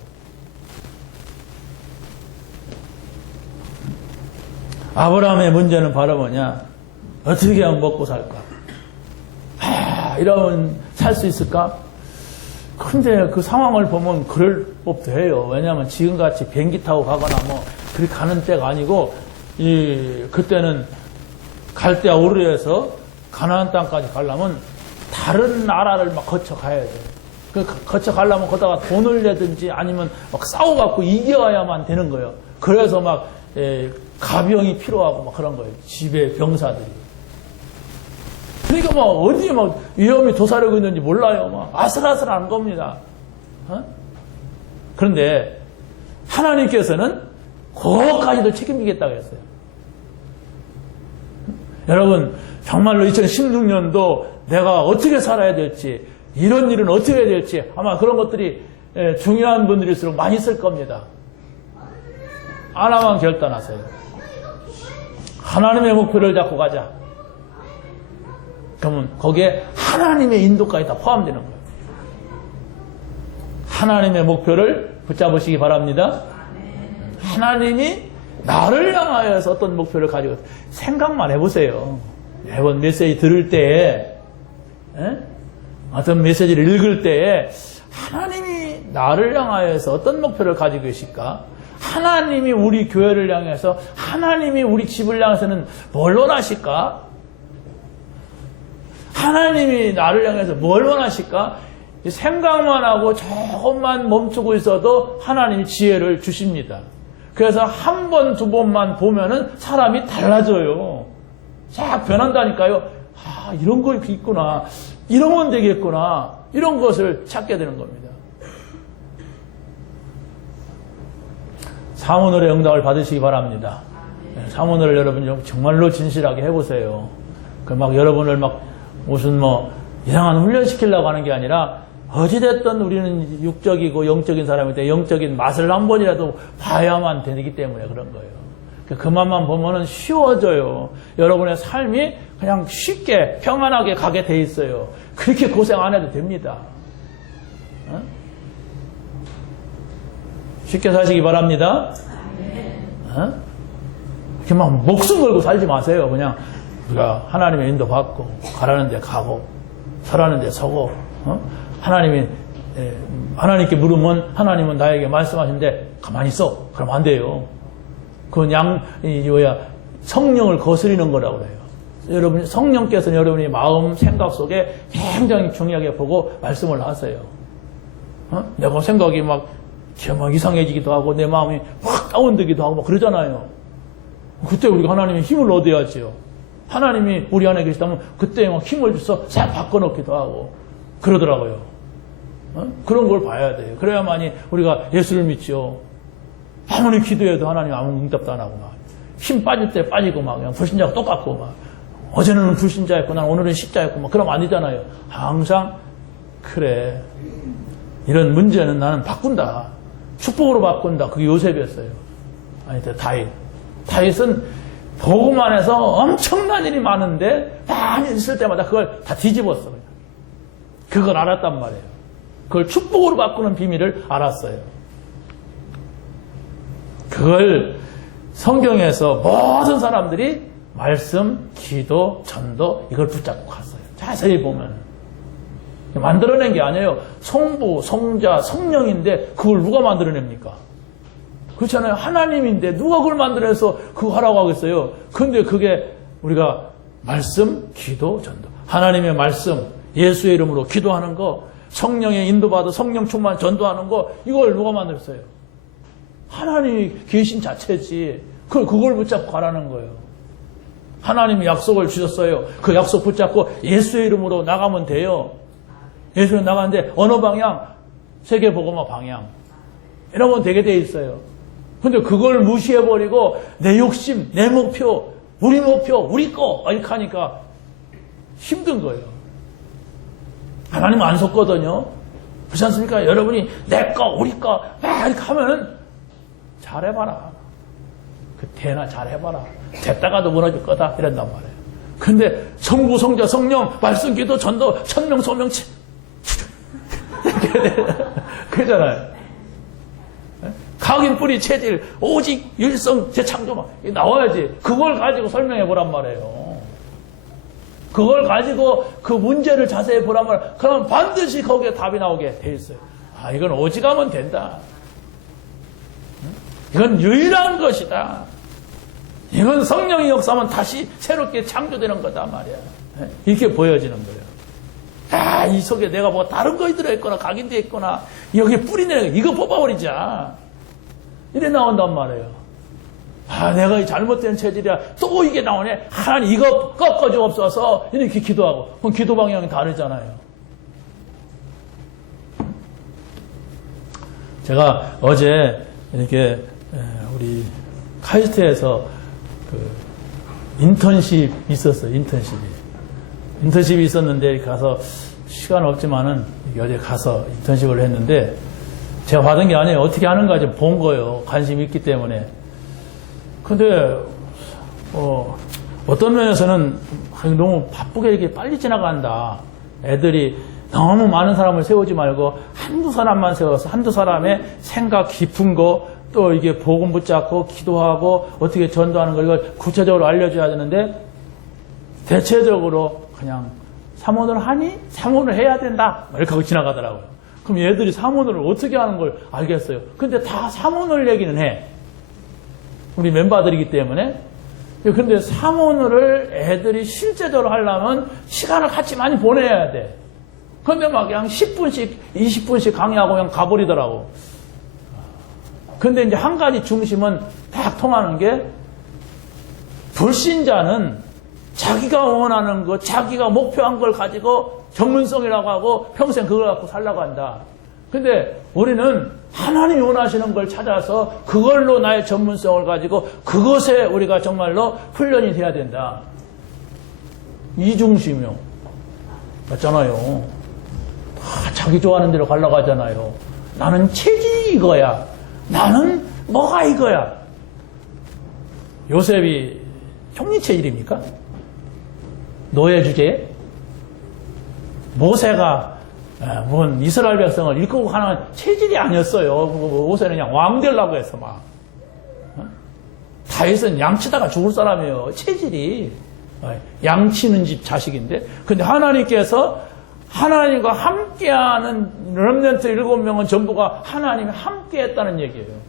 아브라함의 문제는 바로 뭐냐? 어떻게 하면 먹고 살까? 이러면 살 수 있을까? 근데 그 상황을 보면 그럴 법도 해요. 왜냐하면 지금같이 비행기 타고 가거나 뭐 그렇게 가는 때가 아니고 그때는 갈대아 우르에서 가나안 땅까지 가려면 다른 나라를 막 거쳐 가야 돼요. 그 거쳐 가려면 거기다가 돈을 내든지 아니면 막 싸워갖고 이겨야만 되는 거예요. 그래서 막 가병이 필요하고 막 그런 거예요. 집에 병사들이. 그러니까 막 어디에 막 위험이 도사리고 있는지 몰라요. 막 아슬아슬한 겁니다. 그런데 하나님께서는 그것까지도 책임지겠다고 했어요. 여러분 정말로 2016년도 내가 어떻게 살아야 될지 이런 일은 어떻게 해야 될지 아마 그런 것들이 중요한 분들일수록 많이 있을 겁니다. 하나만 결단하세요. 하나님의 목표를 잡고 가자. 그러면 거기에 하나님의 인도까지 다 포함되는 거예요. 하나님의 목표를 붙잡으시기 바랍니다. 하나님이 나를 향하여서 어떤 목표를 가지고 생각만 해보세요. 매번 메시지 들을 때에 어떤 메시지를 읽을 때에 하나님이 나를 향하여서 어떤 목표를 가지고 계실까? 하나님이 우리 교회를 향해서 하나님이 우리 집을 향해서는 뭘 원하실까? 하나님이 나를 향해서 뭘 원하실까? 생각만 하고 조금만 멈추고 있어도 하나님이 지혜를 주십니다. 그래서 한 번, 두 번만 보면은 사람이 달라져요. 쫙 변한다니까요. 이런 거 있구나. 이러면 되겠구나. 이런 것을 찾게 되는 겁니다. 사모노래 응답을 받으시기 바랍니다. 사모노래를 여러분 정말로 진실하게 해보세요. 막 여러분을 막 무슨 이상한 훈련시키려고 하는 게 아니라 어찌됐든 우리는 육적이고 영적인 사람인데 영적인 맛을 한 번이라도 봐야만 되기 때문에 그런 거예요. 그 맛만 보면은 쉬워져요. 여러분의 삶이 그냥 쉽게 평안하게 가게 돼 있어요. 그렇게 고생 안 해도 됩니다. 쉽게 사시기 바랍니다. 이렇게 막 목숨 걸고 살지 마세요. 그냥 우리가 하나님의 인도 받고 가라는 데 가고 서라는 데 서고 하나님께 물으면 하나님은 나에게 말씀하시는데 가만히 있어. 그러면 안 돼요. 그건 성령을 거스리는 거라고 해요. 여러분 성령께서는 여러분의 마음 생각 속에 굉장히 중요하게 보고 말씀을 하세요. 내가 생각이 막 이상해지기도 하고 내 마음이 확 다운되기도 하고 막 그러잖아요. 그때 우리가 하나님의 힘을 얻어야지요. 하나님이 우리 안에 계시다면 그때 막 힘을 줘서 싹 바꿔놓기도 하고 그러더라고요. 그런 걸 봐야 돼요. 그래야만이 우리가 예수를 믿죠. 아무리 기도해도 하나님 아무 응답도 안 하고 막 힘 빠질 때 빠지고 막 그냥 불신자가 똑같고 막 어제는 불신자였고 난 오늘은 십자였고 막 그러면 안 되잖아요. 항상 그래 이런 문제는 나는 바꾼다. 축복으로 바꾼다. 그게 요셉이었어요. 아니 다윗은 복음 안에서 엄청난 일이 많은데 많이 있을 때마다 그걸 다 뒤집었어. 그냥. 그걸 알았단 말이에요. 그걸 축복으로 바꾸는 비밀을 알았어요. 그걸 성경에서 모든 사람들이 말씀, 기도, 전도 이걸 붙잡고 갔어요. 자세히 보면 만들어낸 게 아니에요. 성부, 성자, 성령인데 그걸 누가 만들어냅니까? 그렇잖아요. 하나님인데 누가 그걸 만들어내서 그거 하라고 하겠어요. 근데 그게 우리가 말씀, 기도, 전도. 하나님의 말씀, 예수의 이름으로 기도하는 거, 성령의 인도받아 성령 충만 전도하는 거, 이걸 누가 만들었어요? 하나님이 계신 자체지. 그걸 붙잡고 가라는 거예요. 하나님이 약속을 주셨어요. 그 약속 붙잡고 예수의 이름으로 나가면 돼요. 예수는 나가는데 어느 방향? 세계복음화 방향. 이러면 되게 돼 있어요. 근데 그걸 무시해버리고 내 욕심, 내 목표, 우리 거 이렇게 하니까 힘든 거예요. 하나님은 안 속거든요. 그렇지 않습니까? 여러분이 내 거, 우리 거 막 이렇게 하면 잘해봐라. 그때나 잘해봐라. 됐다가도 무너질 거다. 이런단 말이에요. 근데 성부, 성자, 성령, 말씀, 기도, 전도, 천명, 소명, 그러잖아요. 각인, 뿌리, 체질, 오직, 일성, 재창조만 나와야지. 그걸 가지고 설명해 보란 말이에요. 그걸 가지고 그 문제를 자세히 보란 말이에요. 그러면 반드시 거기에 답이 나오게 돼 있어요. 아, 이건 오직하면 된다. 이건 유일한 것이다. 이건 성령의 역사면 다시 새롭게 창조되는 거다 말이야. 이렇게 보여지는 거예요. 아, 이 속에 내가 뭐 다른 거 들어있거나 각인되어 있거나 여기 뿌리내는 거 이거 뽑아버리자. 이래 나온단 말이에요. 아, 내가 잘못된 체질이야. 또 이게 나오네. 하나님 이거 꺾어주옵소서. 이렇게 기도하고. 그럼 기도 방향이 다르잖아요. 제가 어제 이렇게 우리 카이스트에서 그 인턴십 있었어요. 인턴십이 있었는데 가서 시간 없지만은 어제 가서 인턴십을 했는데 제가 받은 게 아니에요. 어떻게 하는가 좀 본 거예요. 관심이 있기 때문에. 근데 어떤 면에서는 너무 바쁘게 이렇게 빨리 지나간다. 애들이 너무 많은 사람을 세우지 말고 한두 사람만 세워서 한두 사람의 생각 깊은 거 또 이게 복음 붙잡고 기도하고 어떻게 전도하는 걸 이걸 구체적으로 알려줘야 되는데 대체적으로 그냥 사모를 하니? 사모를 해야 된다. 이렇게 하고 지나가더라고요. 그럼 얘들이 사모를 어떻게 하는 걸 알겠어요. 근데 다 사모를 얘기는 해. 우리 멤버들이기 때문에. 근데 사모를 애들이 실제적으로 하려면 시간을 같이 많이 보내야 돼. 근데 막 그냥 10분씩, 20분씩 강의하고 그냥 가버리더라고. 근데 이제 한 가지 중심은 딱 통하는 게 불신자는 자기가 원하는 것, 자기가 목표한 걸 가지고 전문성이라고 하고 평생 그걸 갖고 살라고 한다. 근데 우리는 하나님이 원하시는 걸 찾아서 그걸로 나의 전문성을 가지고 그것에 우리가 정말로 훈련이 돼야 된다. 이중심이요. 맞잖아요. 다 자기 좋아하는 대로 가려고 하잖아요. 나는 체질이 이거야. 나는 뭐가 이거야. 요셉이 총리 체질입니까? 노예 주제에? 모세가 뭔 이스라엘 백성을 이끌고 가는 체질이 아니었어요. 모세는 그냥 왕 되려고 해서 막. 다윗은 양치다가 죽을 사람이에요. 체질이. 양치는 집 자식인데. 근데 하나님께서 하나님과 함께하는 렘넌트 7명은 전부가 하나님이 함께했다는 얘기예요.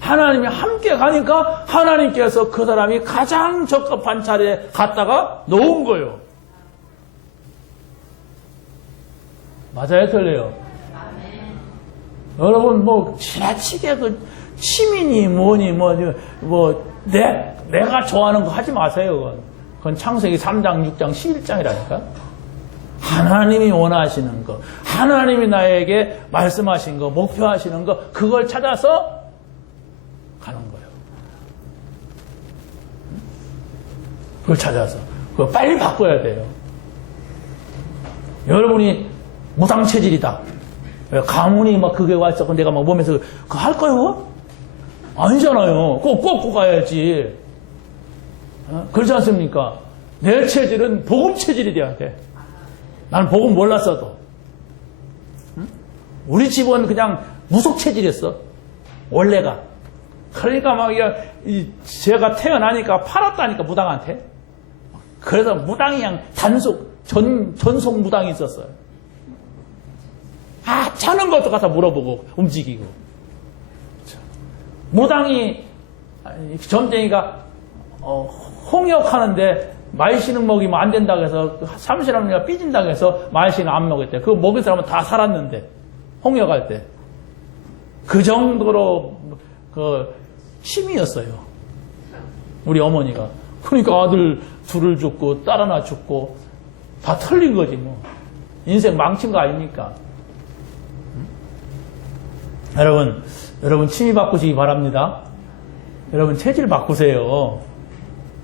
하나님이 함께 가니까 하나님께서 그 사람이 가장 적합한 자리에 갔다가 놓은 거예요. 맞아요, 틀려요? 여러분, 뭐, 지나치게 취미니 뭐니, 내가 좋아하는 거 하지 마세요. 그건 창세기 3장, 6장, 11장이라니까. 하나님이 원하시는 거, 하나님이 나에게 말씀하신 거, 목표하시는 거, 그걸 찾아서 가는 거예요. 그걸 찾아서. 그걸 빨리 바꿔야 돼요. 여러분이 무당체질이다. 가문이 막 그게 와 있어. 내가 막 몸에서 그거 할 거예요? 아니잖아요. 꼭 가야지. 그렇지 않습니까? 내 체질은 복음 체질이 돼야 돼. 나는 복음 몰랐어도. 우리 집은 그냥 무속 체질이었어. 원래가. 그러니까 막 제가 태어나니까 팔았다니까 무당한테. 그래서 무당이 그냥 전속 무당이 있었어요. 자는 것도 가서 물어보고 움직이고. 무당이 점쟁이가 홍역하는데 말씨는 먹이면 안 된다고 해서 삼시라미가 삐진다고 해서 말씨는 안 먹였대. 그거 먹인 사람은 다 살았는데 홍역할 때. 그 정도로 취미였어요. 우리 어머니가. 그러니까 아들 둘을 죽고 딸 하나 죽고 다 틀린 거지 뭐. 인생 망친 거 아닙니까? 여러분 취미 바꾸시기 바랍니다. 여러분 체질 바꾸세요.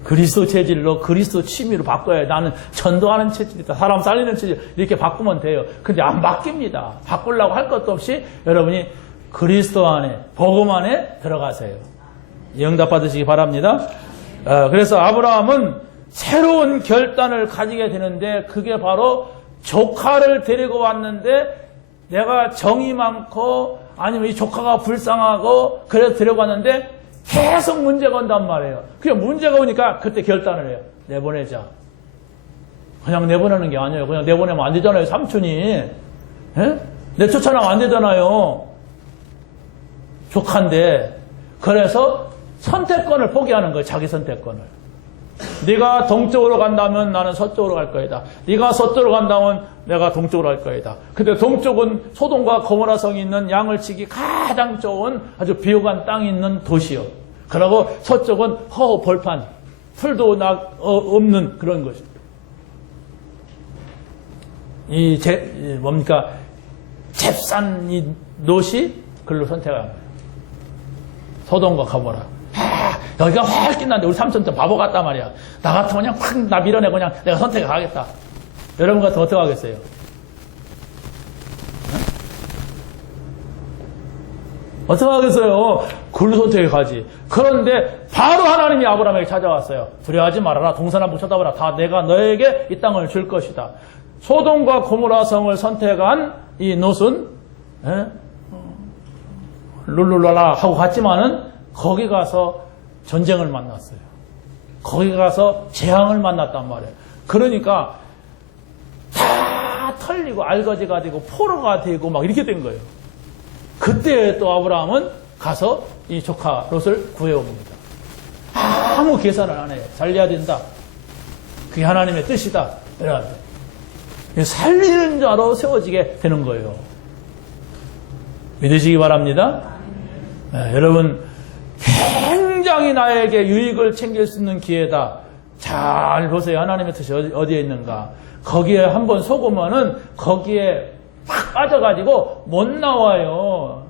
그리스도 체질로 그리스도 취미로 바꿔야 나는 전도하는 체질이다. 사람 살리는 체질 이렇게 바꾸면 돼요. 근데 안 바뀝니다. 바꾸려고 할 것도 없이 여러분이 그리스도 안에 복음 안에 들어가세요. 응답 받으시기 바랍니다. 그래서 아브라함은 새로운 결단을 가지게 되는데 그게 바로 조카를 데리고 왔는데 내가 정이 많고 아니면 이 조카가 불쌍하고 그래서 데려갔는데 계속 문제가 온단 말이에요. 그냥 문제가 오니까 그때 결단을 해요. 내보내자. 그냥 내보내는 게 아니에요. 그냥 내보내면 안 되잖아요. 삼촌이. 에? 내쫓아나면 안 되잖아요. 조카인데. 그래서 선택권을 포기하는 거예요. 자기 선택권을. 네가 동쪽으로 간다면 나는 서쪽으로 갈 거이다. 네가 서쪽으로 간다면 내가 동쪽으로 갈 거이다. 근데 동쪽은 소돔과 고모라 성이 있는 양을 치기 가장 좋은 아주 비옥한 땅이 있는 도시요. 그리고 서쪽은 허허 벌판, 풀도 없는 그런 것입니다. 잽싼 이 노시 글로 선택한 거예요. 소돔과 고모라. 여기가 훨씬 난데 우리 삼촌도 바보 같단 말이야. 나 같으면 그냥 확 나 밀어내고 그냥 내가 선택을 하겠다. 여러분 같으면 어떻게 하겠어요? 어떻게 하겠어요? 글로 선택해 가지. 그런데 바로 하나님이 아브라함에게 찾아왔어요. 두려워하지 말아라. 동서남북 쳐다보라. 다 내가 너에게 이 땅을 줄 것이다. 소돔과 고모라 성을 선택한 이 롯은 룰루랄라 하고 갔지만은 거기 가서 전쟁을 만났어요. 거기 가서 재앙을 만났단 말이에요. 그러니까 다 털리고 알거지가 되고 포로가 되고 막 이렇게 된 거예요. 그때 또 아브라함은 가서 이 조카 롯을 구해옵니다. 아무 계산을 안 해요. 살려야 된다. 그게 하나님의 뜻이다. 살리는 자로 세워지게 되는 거예요. 믿으시기 바랍니다. 여러분 굉장히 나에게 유익을 챙길 수 있는 기회다. 잘 보세요. 하나님의 뜻이 어디에 있는가. 거기에 한번 속으면은 거기에 팍 빠져가지고 못 나와요.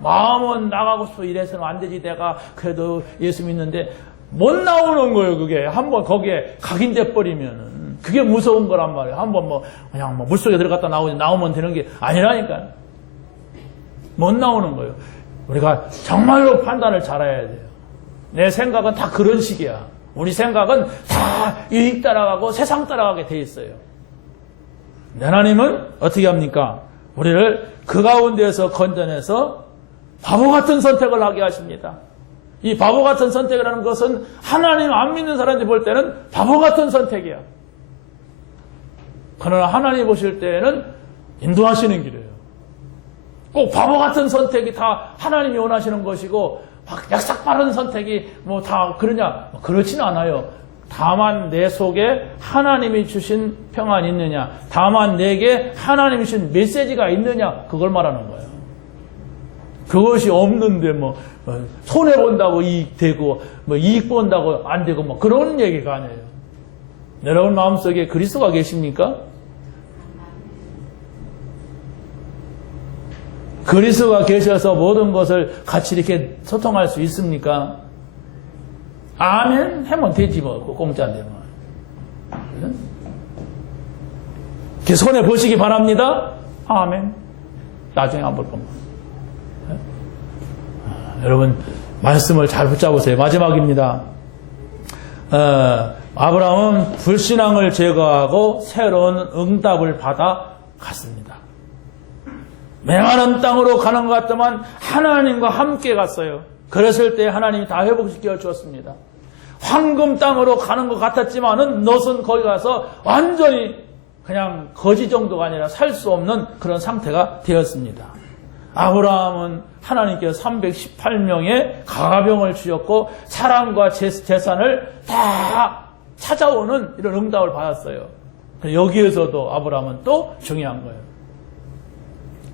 마음은 나가고 싶어 이래서는 안 되지. 내가 그래도 예수 믿는데 못 나오는 거예요. 그게 한번 거기에 각인돼 버리면은 그게 무서운 거란 말이에요. 한번 그냥 물속에 들어갔다 나오면 되는 게 아니라니까요. 못 나오는 거예요. 우리가 정말로 판단을 잘해야 돼요. 내 생각은 다 그런 식이야. 우리 생각은 다 이익 따라가고 세상 따라가게 돼 있어요. 하나님은 어떻게 합니까? 우리를 그 가운데에서 건져내서 바보 같은 선택을 하게 하십니다. 이 바보 같은 선택을 하는 것은 하나님 안 믿는 사람들이 볼 때는 바보 같은 선택이야. 그러나 하나님 보실 때에는 인도하시는 길이에요. 꼭 바보 같은 선택이 다 하나님이 원하시는 것이고 막 약삭 빠른 선택이 뭐 다 그러냐? 그렇지는 않아요. 다만 내 속에 하나님이 주신 평안이 있느냐? 다만 내게 하나님이 주신 메시지가 있느냐? 그걸 말하는 거예요. 그것이 없는데 뭐 손해 본다고 이익 되고 뭐 이익 본다고 안 되고 뭐 그런 얘기가 아니에요. 여러분 마음속에 그리스도가 계십니까? 그리스도가 계셔서 모든 것을 같이 이렇게 소통할 수 있습니까? 아멘 하면 되지 뭐 공짜인데 뭐. 이렇게 손해 보시기 바랍니다. 아멘. 나중에 안 볼 겁니다. 여러분 말씀을 잘 붙잡으세요. 마지막입니다. 아브라함은 불신앙을 제거하고 새로운 응답을 받아 갔습니다. 맹하는 땅으로 가는 것 같더만 하나님과 함께 갔어요. 그랬을 때 하나님이 다 회복시켜 주었습니다. 황금 땅으로 가는 것 같았지만은 넛은 거기 가서 완전히 그냥 거지 정도가 아니라 살 수 없는 그런 상태가 되었습니다. 아브라함은 하나님께서 318명의 가병을 주셨고 사람과 재산을 다 찾아오는 이런 응답을 받았어요. 여기에서도 아브라함은 또 중요한 거예요.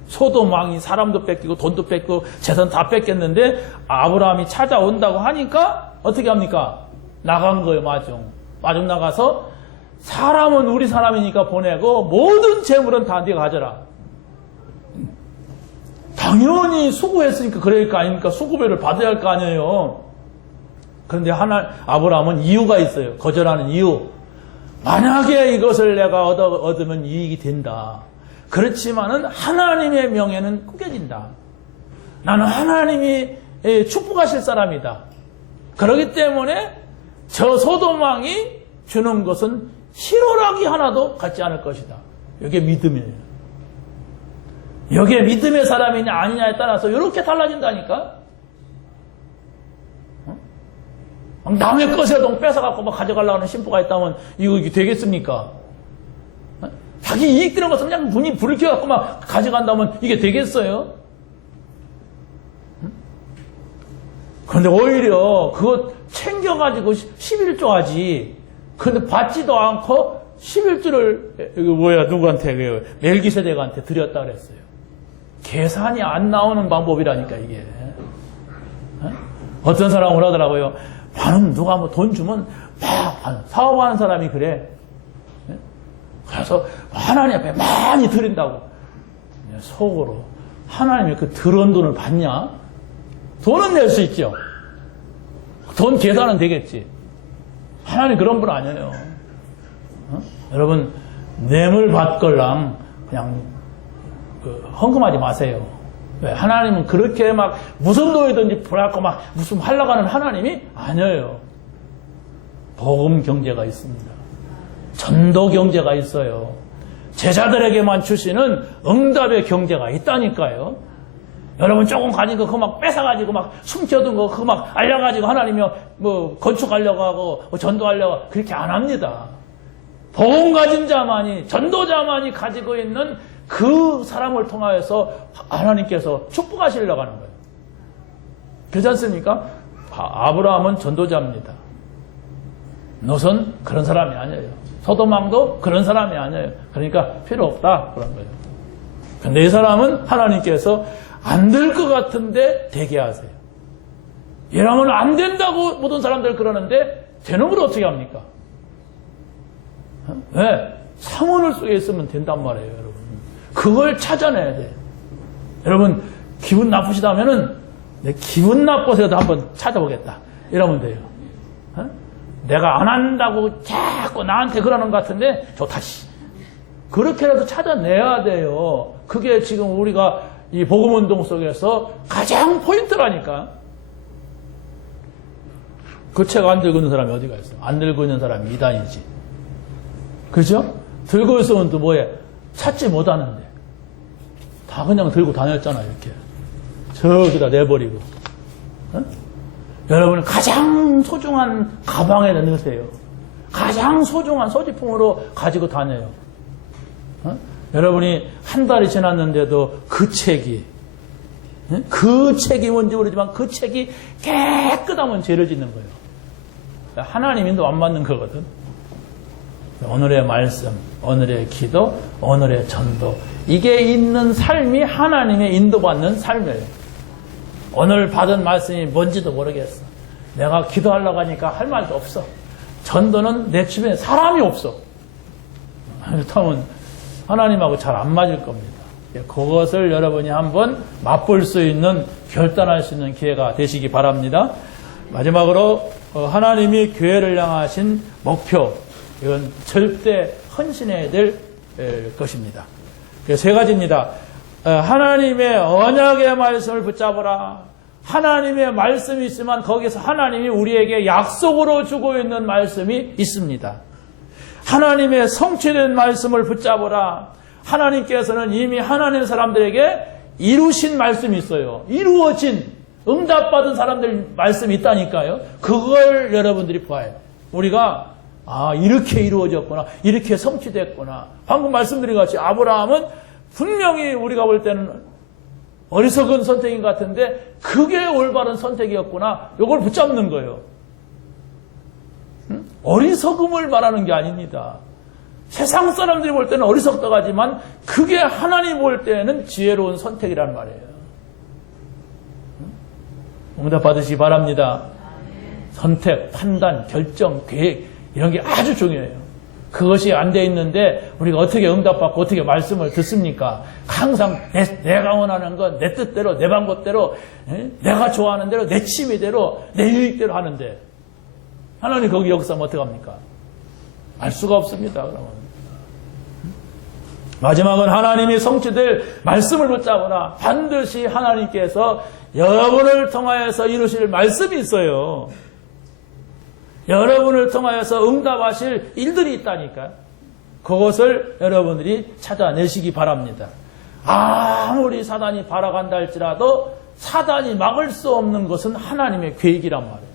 소돔 왕이 사람도 뺏기고 돈도 뺏고 재산 다 뺏겼는데 아브라함이 찾아온다고 하니까 어떻게 합니까? 나간 거예요. 마중 나가서 사람은 우리 사람이니까 보내고 모든 재물은 다 네가 가져라. 당연히 수고했으니까 그럴 거 아닙니까? 수고배를 받아야 할 거 아니에요. 그런데 아브라함은 이유가 있어요. 거절하는 이유. 만약에 이것을 내가 얻으면 이익이 된다. 그렇지만은 하나님의 명예는 꾸겨진다. 나는 하나님이 축복하실 사람이다. 그렇기 때문에 저 소돔 왕이 주는 것은 희로락이 하나도 갖지 않을 것이다. 이게 믿음이에요. 여기에 믿음의 사람이냐 아니냐에 따라서 이렇게 달라진다니까. 남의 것이라도 뺏어갖고 막 가져가려고 하는 심보가 있다면 이거 되겠습니까? 자기 이익 되는 것은 그냥 눈이 불을 켜갖고 막 가져간다면 이게 되겠어요? 그런데 오히려 그거 챙겨가지고 11조 하지. 그런데 받지도 않고 11조를 누구한테 멜기세덱한테 드렸다 그랬어요. 계산이 안 나오는 방법이라니까 이게. 어떤 사람은 하더라고요. 나는 누가 뭐 돈 주면 막 사업하는 사람이 그래. 그래서 하나님 앞에 많이 드린다고. 속으로 하나님이 그 들은 돈을 받냐? 돈은 낼 수 있죠. 돈 계산은 되겠지. 하나님 그런 분 아니에요. 여러분 뇌물 받걸랑 그냥 헌금하지 마세요. 왜? 하나님은 그렇게 막 무슨 노예든지 불하고 막 무슨 하려고 하는 하나님이 아니에요. 복음 경제가 있습니다. 전도 경제가 있어요. 제자들에게만 주시는 응답의 경제가 있다니까요. 여러분 조금 가진 거 그거 막 뺏어가지고 막 숨겨둔 거 그거 막 알려가지고 하나님이 뭐 건축하려고 하고 뭐 전도하려고 하고 그렇게 안 합니다. 복음 가진 자만이 전도자만이 가지고 있는 그 사람을 통하여서 하나님께서 축복하시려고 하는 거예요. 그렇지 않습니까? 아브라함은 전도자입니다. 롯은 그런 사람이 아니에요. 소돔왕도 그런 사람이 아니에요. 그러니까 필요 없다 그런 거예요. 근데 이 사람은 하나님께서 안 될 것 같은데 되게 하세요. 이러면 안 된다고 모든 사람들 그러는데 되는 걸 어떻게 합니까? 왜? 상언을 속에 있으면 된단 말이에요, 여러분. 그걸 찾아내야 돼요. 여러분 기분 나쁘시다면은 내 기분 나빠서라도 한번 찾아보겠다 이러면 돼요. 내가 안 한다고 자꾸 나한테 그러는 것 같은데 좋다 씨. 그렇게라도 찾아내야 돼요. 그게 지금 우리가 이 복음운동 속에서 가장 포인트라니까. 그 책 안 들고 있는 사람이 어디가 있어? 안 들고 있는 사람이 이단이지. 그죠? 들고 있으면 또 뭐해? 찾지 못하는데. 다 그냥 들고 다녔잖아, 이렇게. 저기다 내버리고. 어? 여러분, 가장 소중한 가방에 넣으세요. 가장 소중한 소지품으로 가지고 다녀요. 어? 여러분이 한 달이 지났는데도 그 책이 그 책이 뭔지 모르지만 그 책이 깨끗하면 죄를 짓는 거예요. 하나님 인도 안 맞는 거거든. 오늘의 말씀, 오늘의 기도, 오늘의 전도, 이게 있는 삶이 하나님의 인도받는 삶이에요. 오늘 받은 말씀이 뭔지도 모르겠어. 내가 기도하려고 하니까 할 말도 없어. 전도는 내 주변에 사람이 없어. 그렇다면 하나님하고 잘 안 맞을 겁니다. 그것을 여러분이 한번 맛볼 수 있는, 결단할 수 있는 기회가 되시기 바랍니다. 마지막으로 하나님이 교회를 향하신 목표, 이건 절대 헌신해야 될 것입니다. 세 가지입니다. 하나님의 언약의 말씀을 붙잡으라. 하나님의 말씀이 있지만 거기서 하나님이 우리에게 약속으로 주고 있는 말씀이 있습니다. 하나님의 성취된 말씀을 붙잡으라. 하나님께서는 이미 하나님 사람들에게 이루신 말씀이 있어요. 이루어진, 응답받은 사람들 말씀이 있다니까요. 그걸 여러분들이 봐요. 우리가 이렇게 이루어졌구나, 이렇게 성취됐구나. 방금 말씀드린 것 같이 아브라함은 분명히 우리가 볼 때는 어리석은 선택인 것 같은데 그게 올바른 선택이었구나. 이걸 붙잡는 거예요. 어리석음을 말하는 게 아닙니다. 세상 사람들이 볼 때는 어리석다고 하지만 그게 하나님 볼 때는 지혜로운 선택이란 말이에요. 응답 받으시기 바랍니다. 선택, 판단, 결정, 계획, 이런 게 아주 중요해요. 그것이 안 돼 있는데 우리가 어떻게 응답받고 어떻게 말씀을 듣습니까? 항상 내가 원하는 건 내 뜻대로, 내 방법대로, 내가 좋아하는 대로, 내 취미대로, 내 유익대로 하는데 하나님 거기 역사하면 어떡합니까? 알 수가 없습니다. 그러면 마지막은 하나님이 성취될 말씀을 붙잡으라. 반드시 하나님께서 여러분을 통하여서 이루실 말씀이 있어요. 여러분을 통하여서 응답하실 일들이 있다니까. 그것을 여러분들이 찾아내시기 바랍니다. 아무리 사단이 발아간다 할지라도 사단이 막을 수 없는 것은 하나님의 계획이란 말이에요.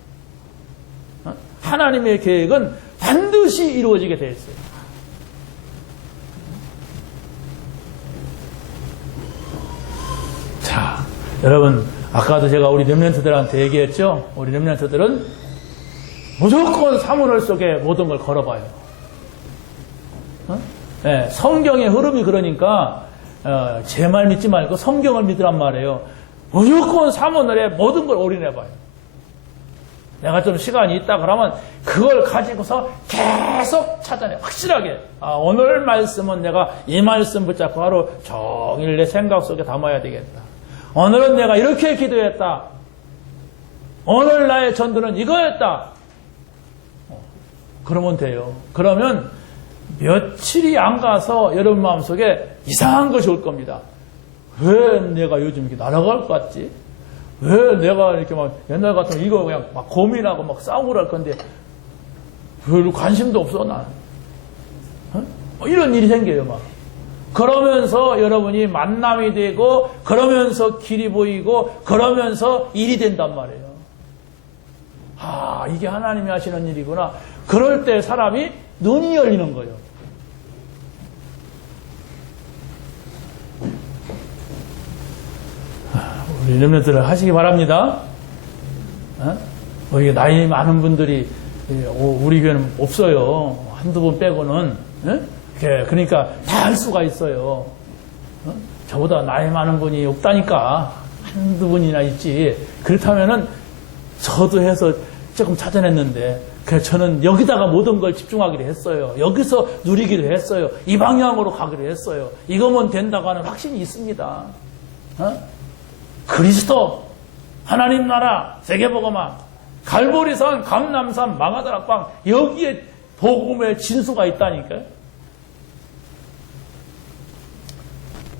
하나님의 계획은 반드시 이루어지게 되어 있어요. 자, 여러분, 아까도 제가 우리 렘넌트들한테 얘기했죠? 우리 렘넌트들은 무조건 사문을 속에 모든 걸 걸어봐요. 네, 성경의 흐름이 그러니까 제 말 믿지 말고 성경을 믿으란 말이에요. 무조건 사문을에 모든 걸 올인해봐요. 내가 좀 시간이 있다 그러면 그걸 가지고서 계속 찾아내. 확실하게 오늘 말씀은 내가 이 말씀 붙잡고 하루 종일 내 생각 속에 담아야 되겠다. 오늘은 내가 이렇게 기도했다. 오늘 나의 전도는 이거였다. 그러면 돼요. 그러면 며칠이 안 가서 여러분 마음속에 이상한 것이 올 겁니다. 왜 내가 요즘 이렇게 날아갈 것 같지? 왜 내가 이렇게 막 옛날 같으면 이거 그냥 막 고민하고 막 싸우고 그럴 건데 별로 관심도 없어 난. 이런 일이 생겨요 막. 그러면서 여러분이 만남이 되고 그러면서 길이 보이고 그러면서 일이 된단 말이에요. 이게 하나님이 하시는 일이구나. 그럴 때 사람이 눈이 열리는 거예요. 우리 렘넌트들 하시기 바랍니다. 이게 나이 많은 분들이 우리 교회는 없어요. 한두 분 빼고는. 그러니까 다 할 수가 있어요. 저보다 나이 많은 분이 없다니까. 한두 분이나 있지. 그렇다면은 저도 해서 조금 찾아냈는데 그래서 저는 여기다가 모든 걸 집중하기로 했어요. 여기서 누리기로 했어요. 이 방향으로 가기로 했어요. 이거면 된다고 하는 확신이 있습니다. 그리스도, 하나님 나라, 세계복음화, 갈보리산, 감남산, 망하다락방 여기에 복음의 진수가 있다니까요.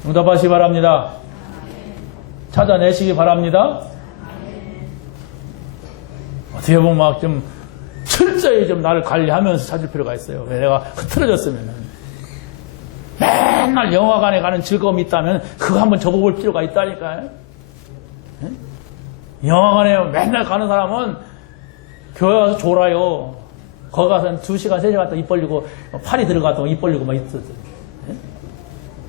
응답하시기 바랍니다. 찾아내시기 바랍니다. 어떻게 보면 막 좀 철저히 좀 나를 관리하면서 찾을 필요가 있어요. 왜 내가 흐트러졌으면 맨날 영화관에 가는 즐거움이 있다면 그거 한번 접어볼 필요가 있다니까요. 영화관에 맨날 가는 사람은 교회 와서 졸아요. 거기 가서 2시간, 3시간 동안 입 벌리고 팔이 들어가도 입 벌리고 막 있었어요.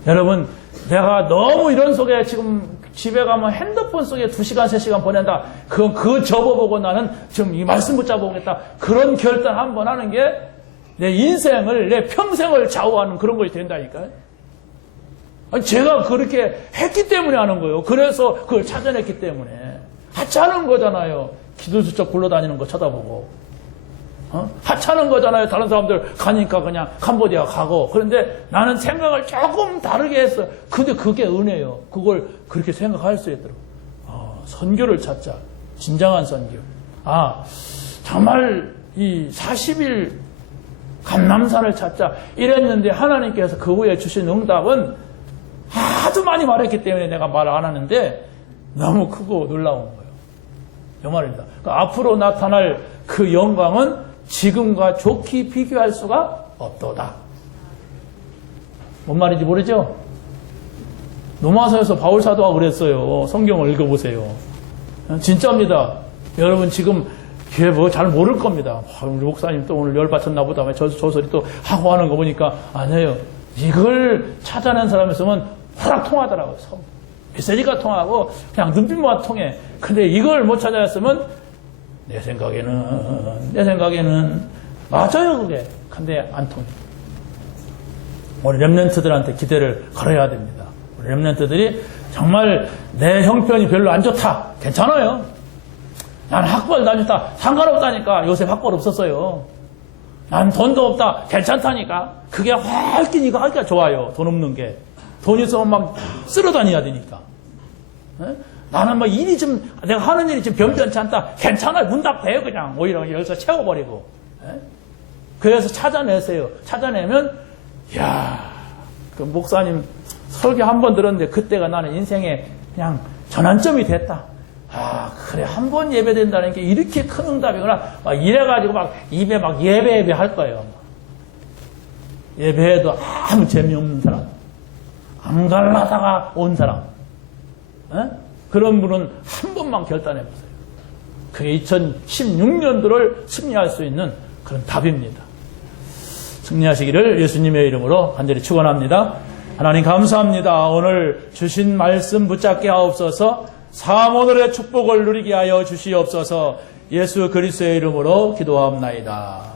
여러분, 내가 너무 이런 속에 지금 집에 가면 핸드폰 속에 2시간, 3시간 보낸다. 그거 접어보고 나는 좀 이 말씀 붙잡아보겠다. 그런 결단 한번 하는 게 내 인생을, 내 평생을 좌우하는 그런 것이 된다니까요. 아니, 제가 그렇게 했기 때문에 하는 거예요. 그래서 그걸 찾아냈기 때문에. 하찮은 거잖아요. 기도수첩 굴러다니는 거 쳐다보고. 하찮은 거잖아요. 다른 사람들 가니까 그냥 캄보디아 가고. 그런데 나는 생각을 조금 다르게 했어. 근데 그게 은혜예요. 그걸 그렇게 생각할 수 있도록. 선교를 찾자. 진정한 선교. 정말 이 40일 감남산을 찾자. 이랬는데 하나님께서 그 후에 주신 응답은 하도 많이 말했기 때문에 내가 말 안 하는데 너무 크고 놀라운 거예요. 이 말입니다. 그러니까 앞으로 나타날 그 영광은 지금과 좋게 비교할 수가 없도다. 뭔 말인지 모르죠? 로마서에서 바울사도가 그랬어요. 성경을 읽어보세요. 진짜입니다. 여러분 지금 뒤에 뭐 잘 모를 겁니다. 우리 목사님 또 오늘 열받쳤나 보다. 저 소리 또 하고 하는 거 보니까 아니에요. 이걸 찾아낸 사람이 있으면 확 통하더라고요. 메시지가 통하고 그냥 눈빛만 통해. 근데 이걸 못 찾아냈으면 내 생각에는 맞아요 그게. 근데 안 통해. 우리 렘넌트들한테 기대를 걸어야 됩니다. 우리 렘넌트들이 정말 내 형편이 별로 안 좋다. 괜찮아요. 난 학벌 안 좋다. 상관없다니까. 요새 학벌 없었어요. 난 돈도 없다. 괜찮다니까. 그게 훨씬 이거 하기가 좋아요. 돈 없는 게. 돈 있으면 막 쓸어 다녀야 되니까. 나는 뭐 일이 좀, 내가 하는 일이 좀 변변치 않다. 괜찮아요. 문 닫아요, 그냥. 오히려 여기서 채워버리고. 그래서 찾아내세요. 찾아내면, 그 목사님 설교 한 번 들었는데 그때가 나는 인생의 그냥 전환점이 됐다. 그래. 한 번 예배된다는 게 이렇게 큰 응답이구나. 막 이래가지고 막 입에 막 예배 할 거예요. 예배해도 아무 재미없는 사람. 안 갈라다가 온 사람. 그런 분은 한 번만 결단해보세요. 그게 2016년도를 승리할 수 있는 그런 답입니다. 승리하시기를 예수님의 이름으로 간절히 축원합니다. 하나님 감사합니다. 오늘 주신 말씀 붙잡게 하옵소서. 사모늘의 축복을 누리게 하여 주시옵소서. 예수 그리스도의 이름으로 기도하옵나이다.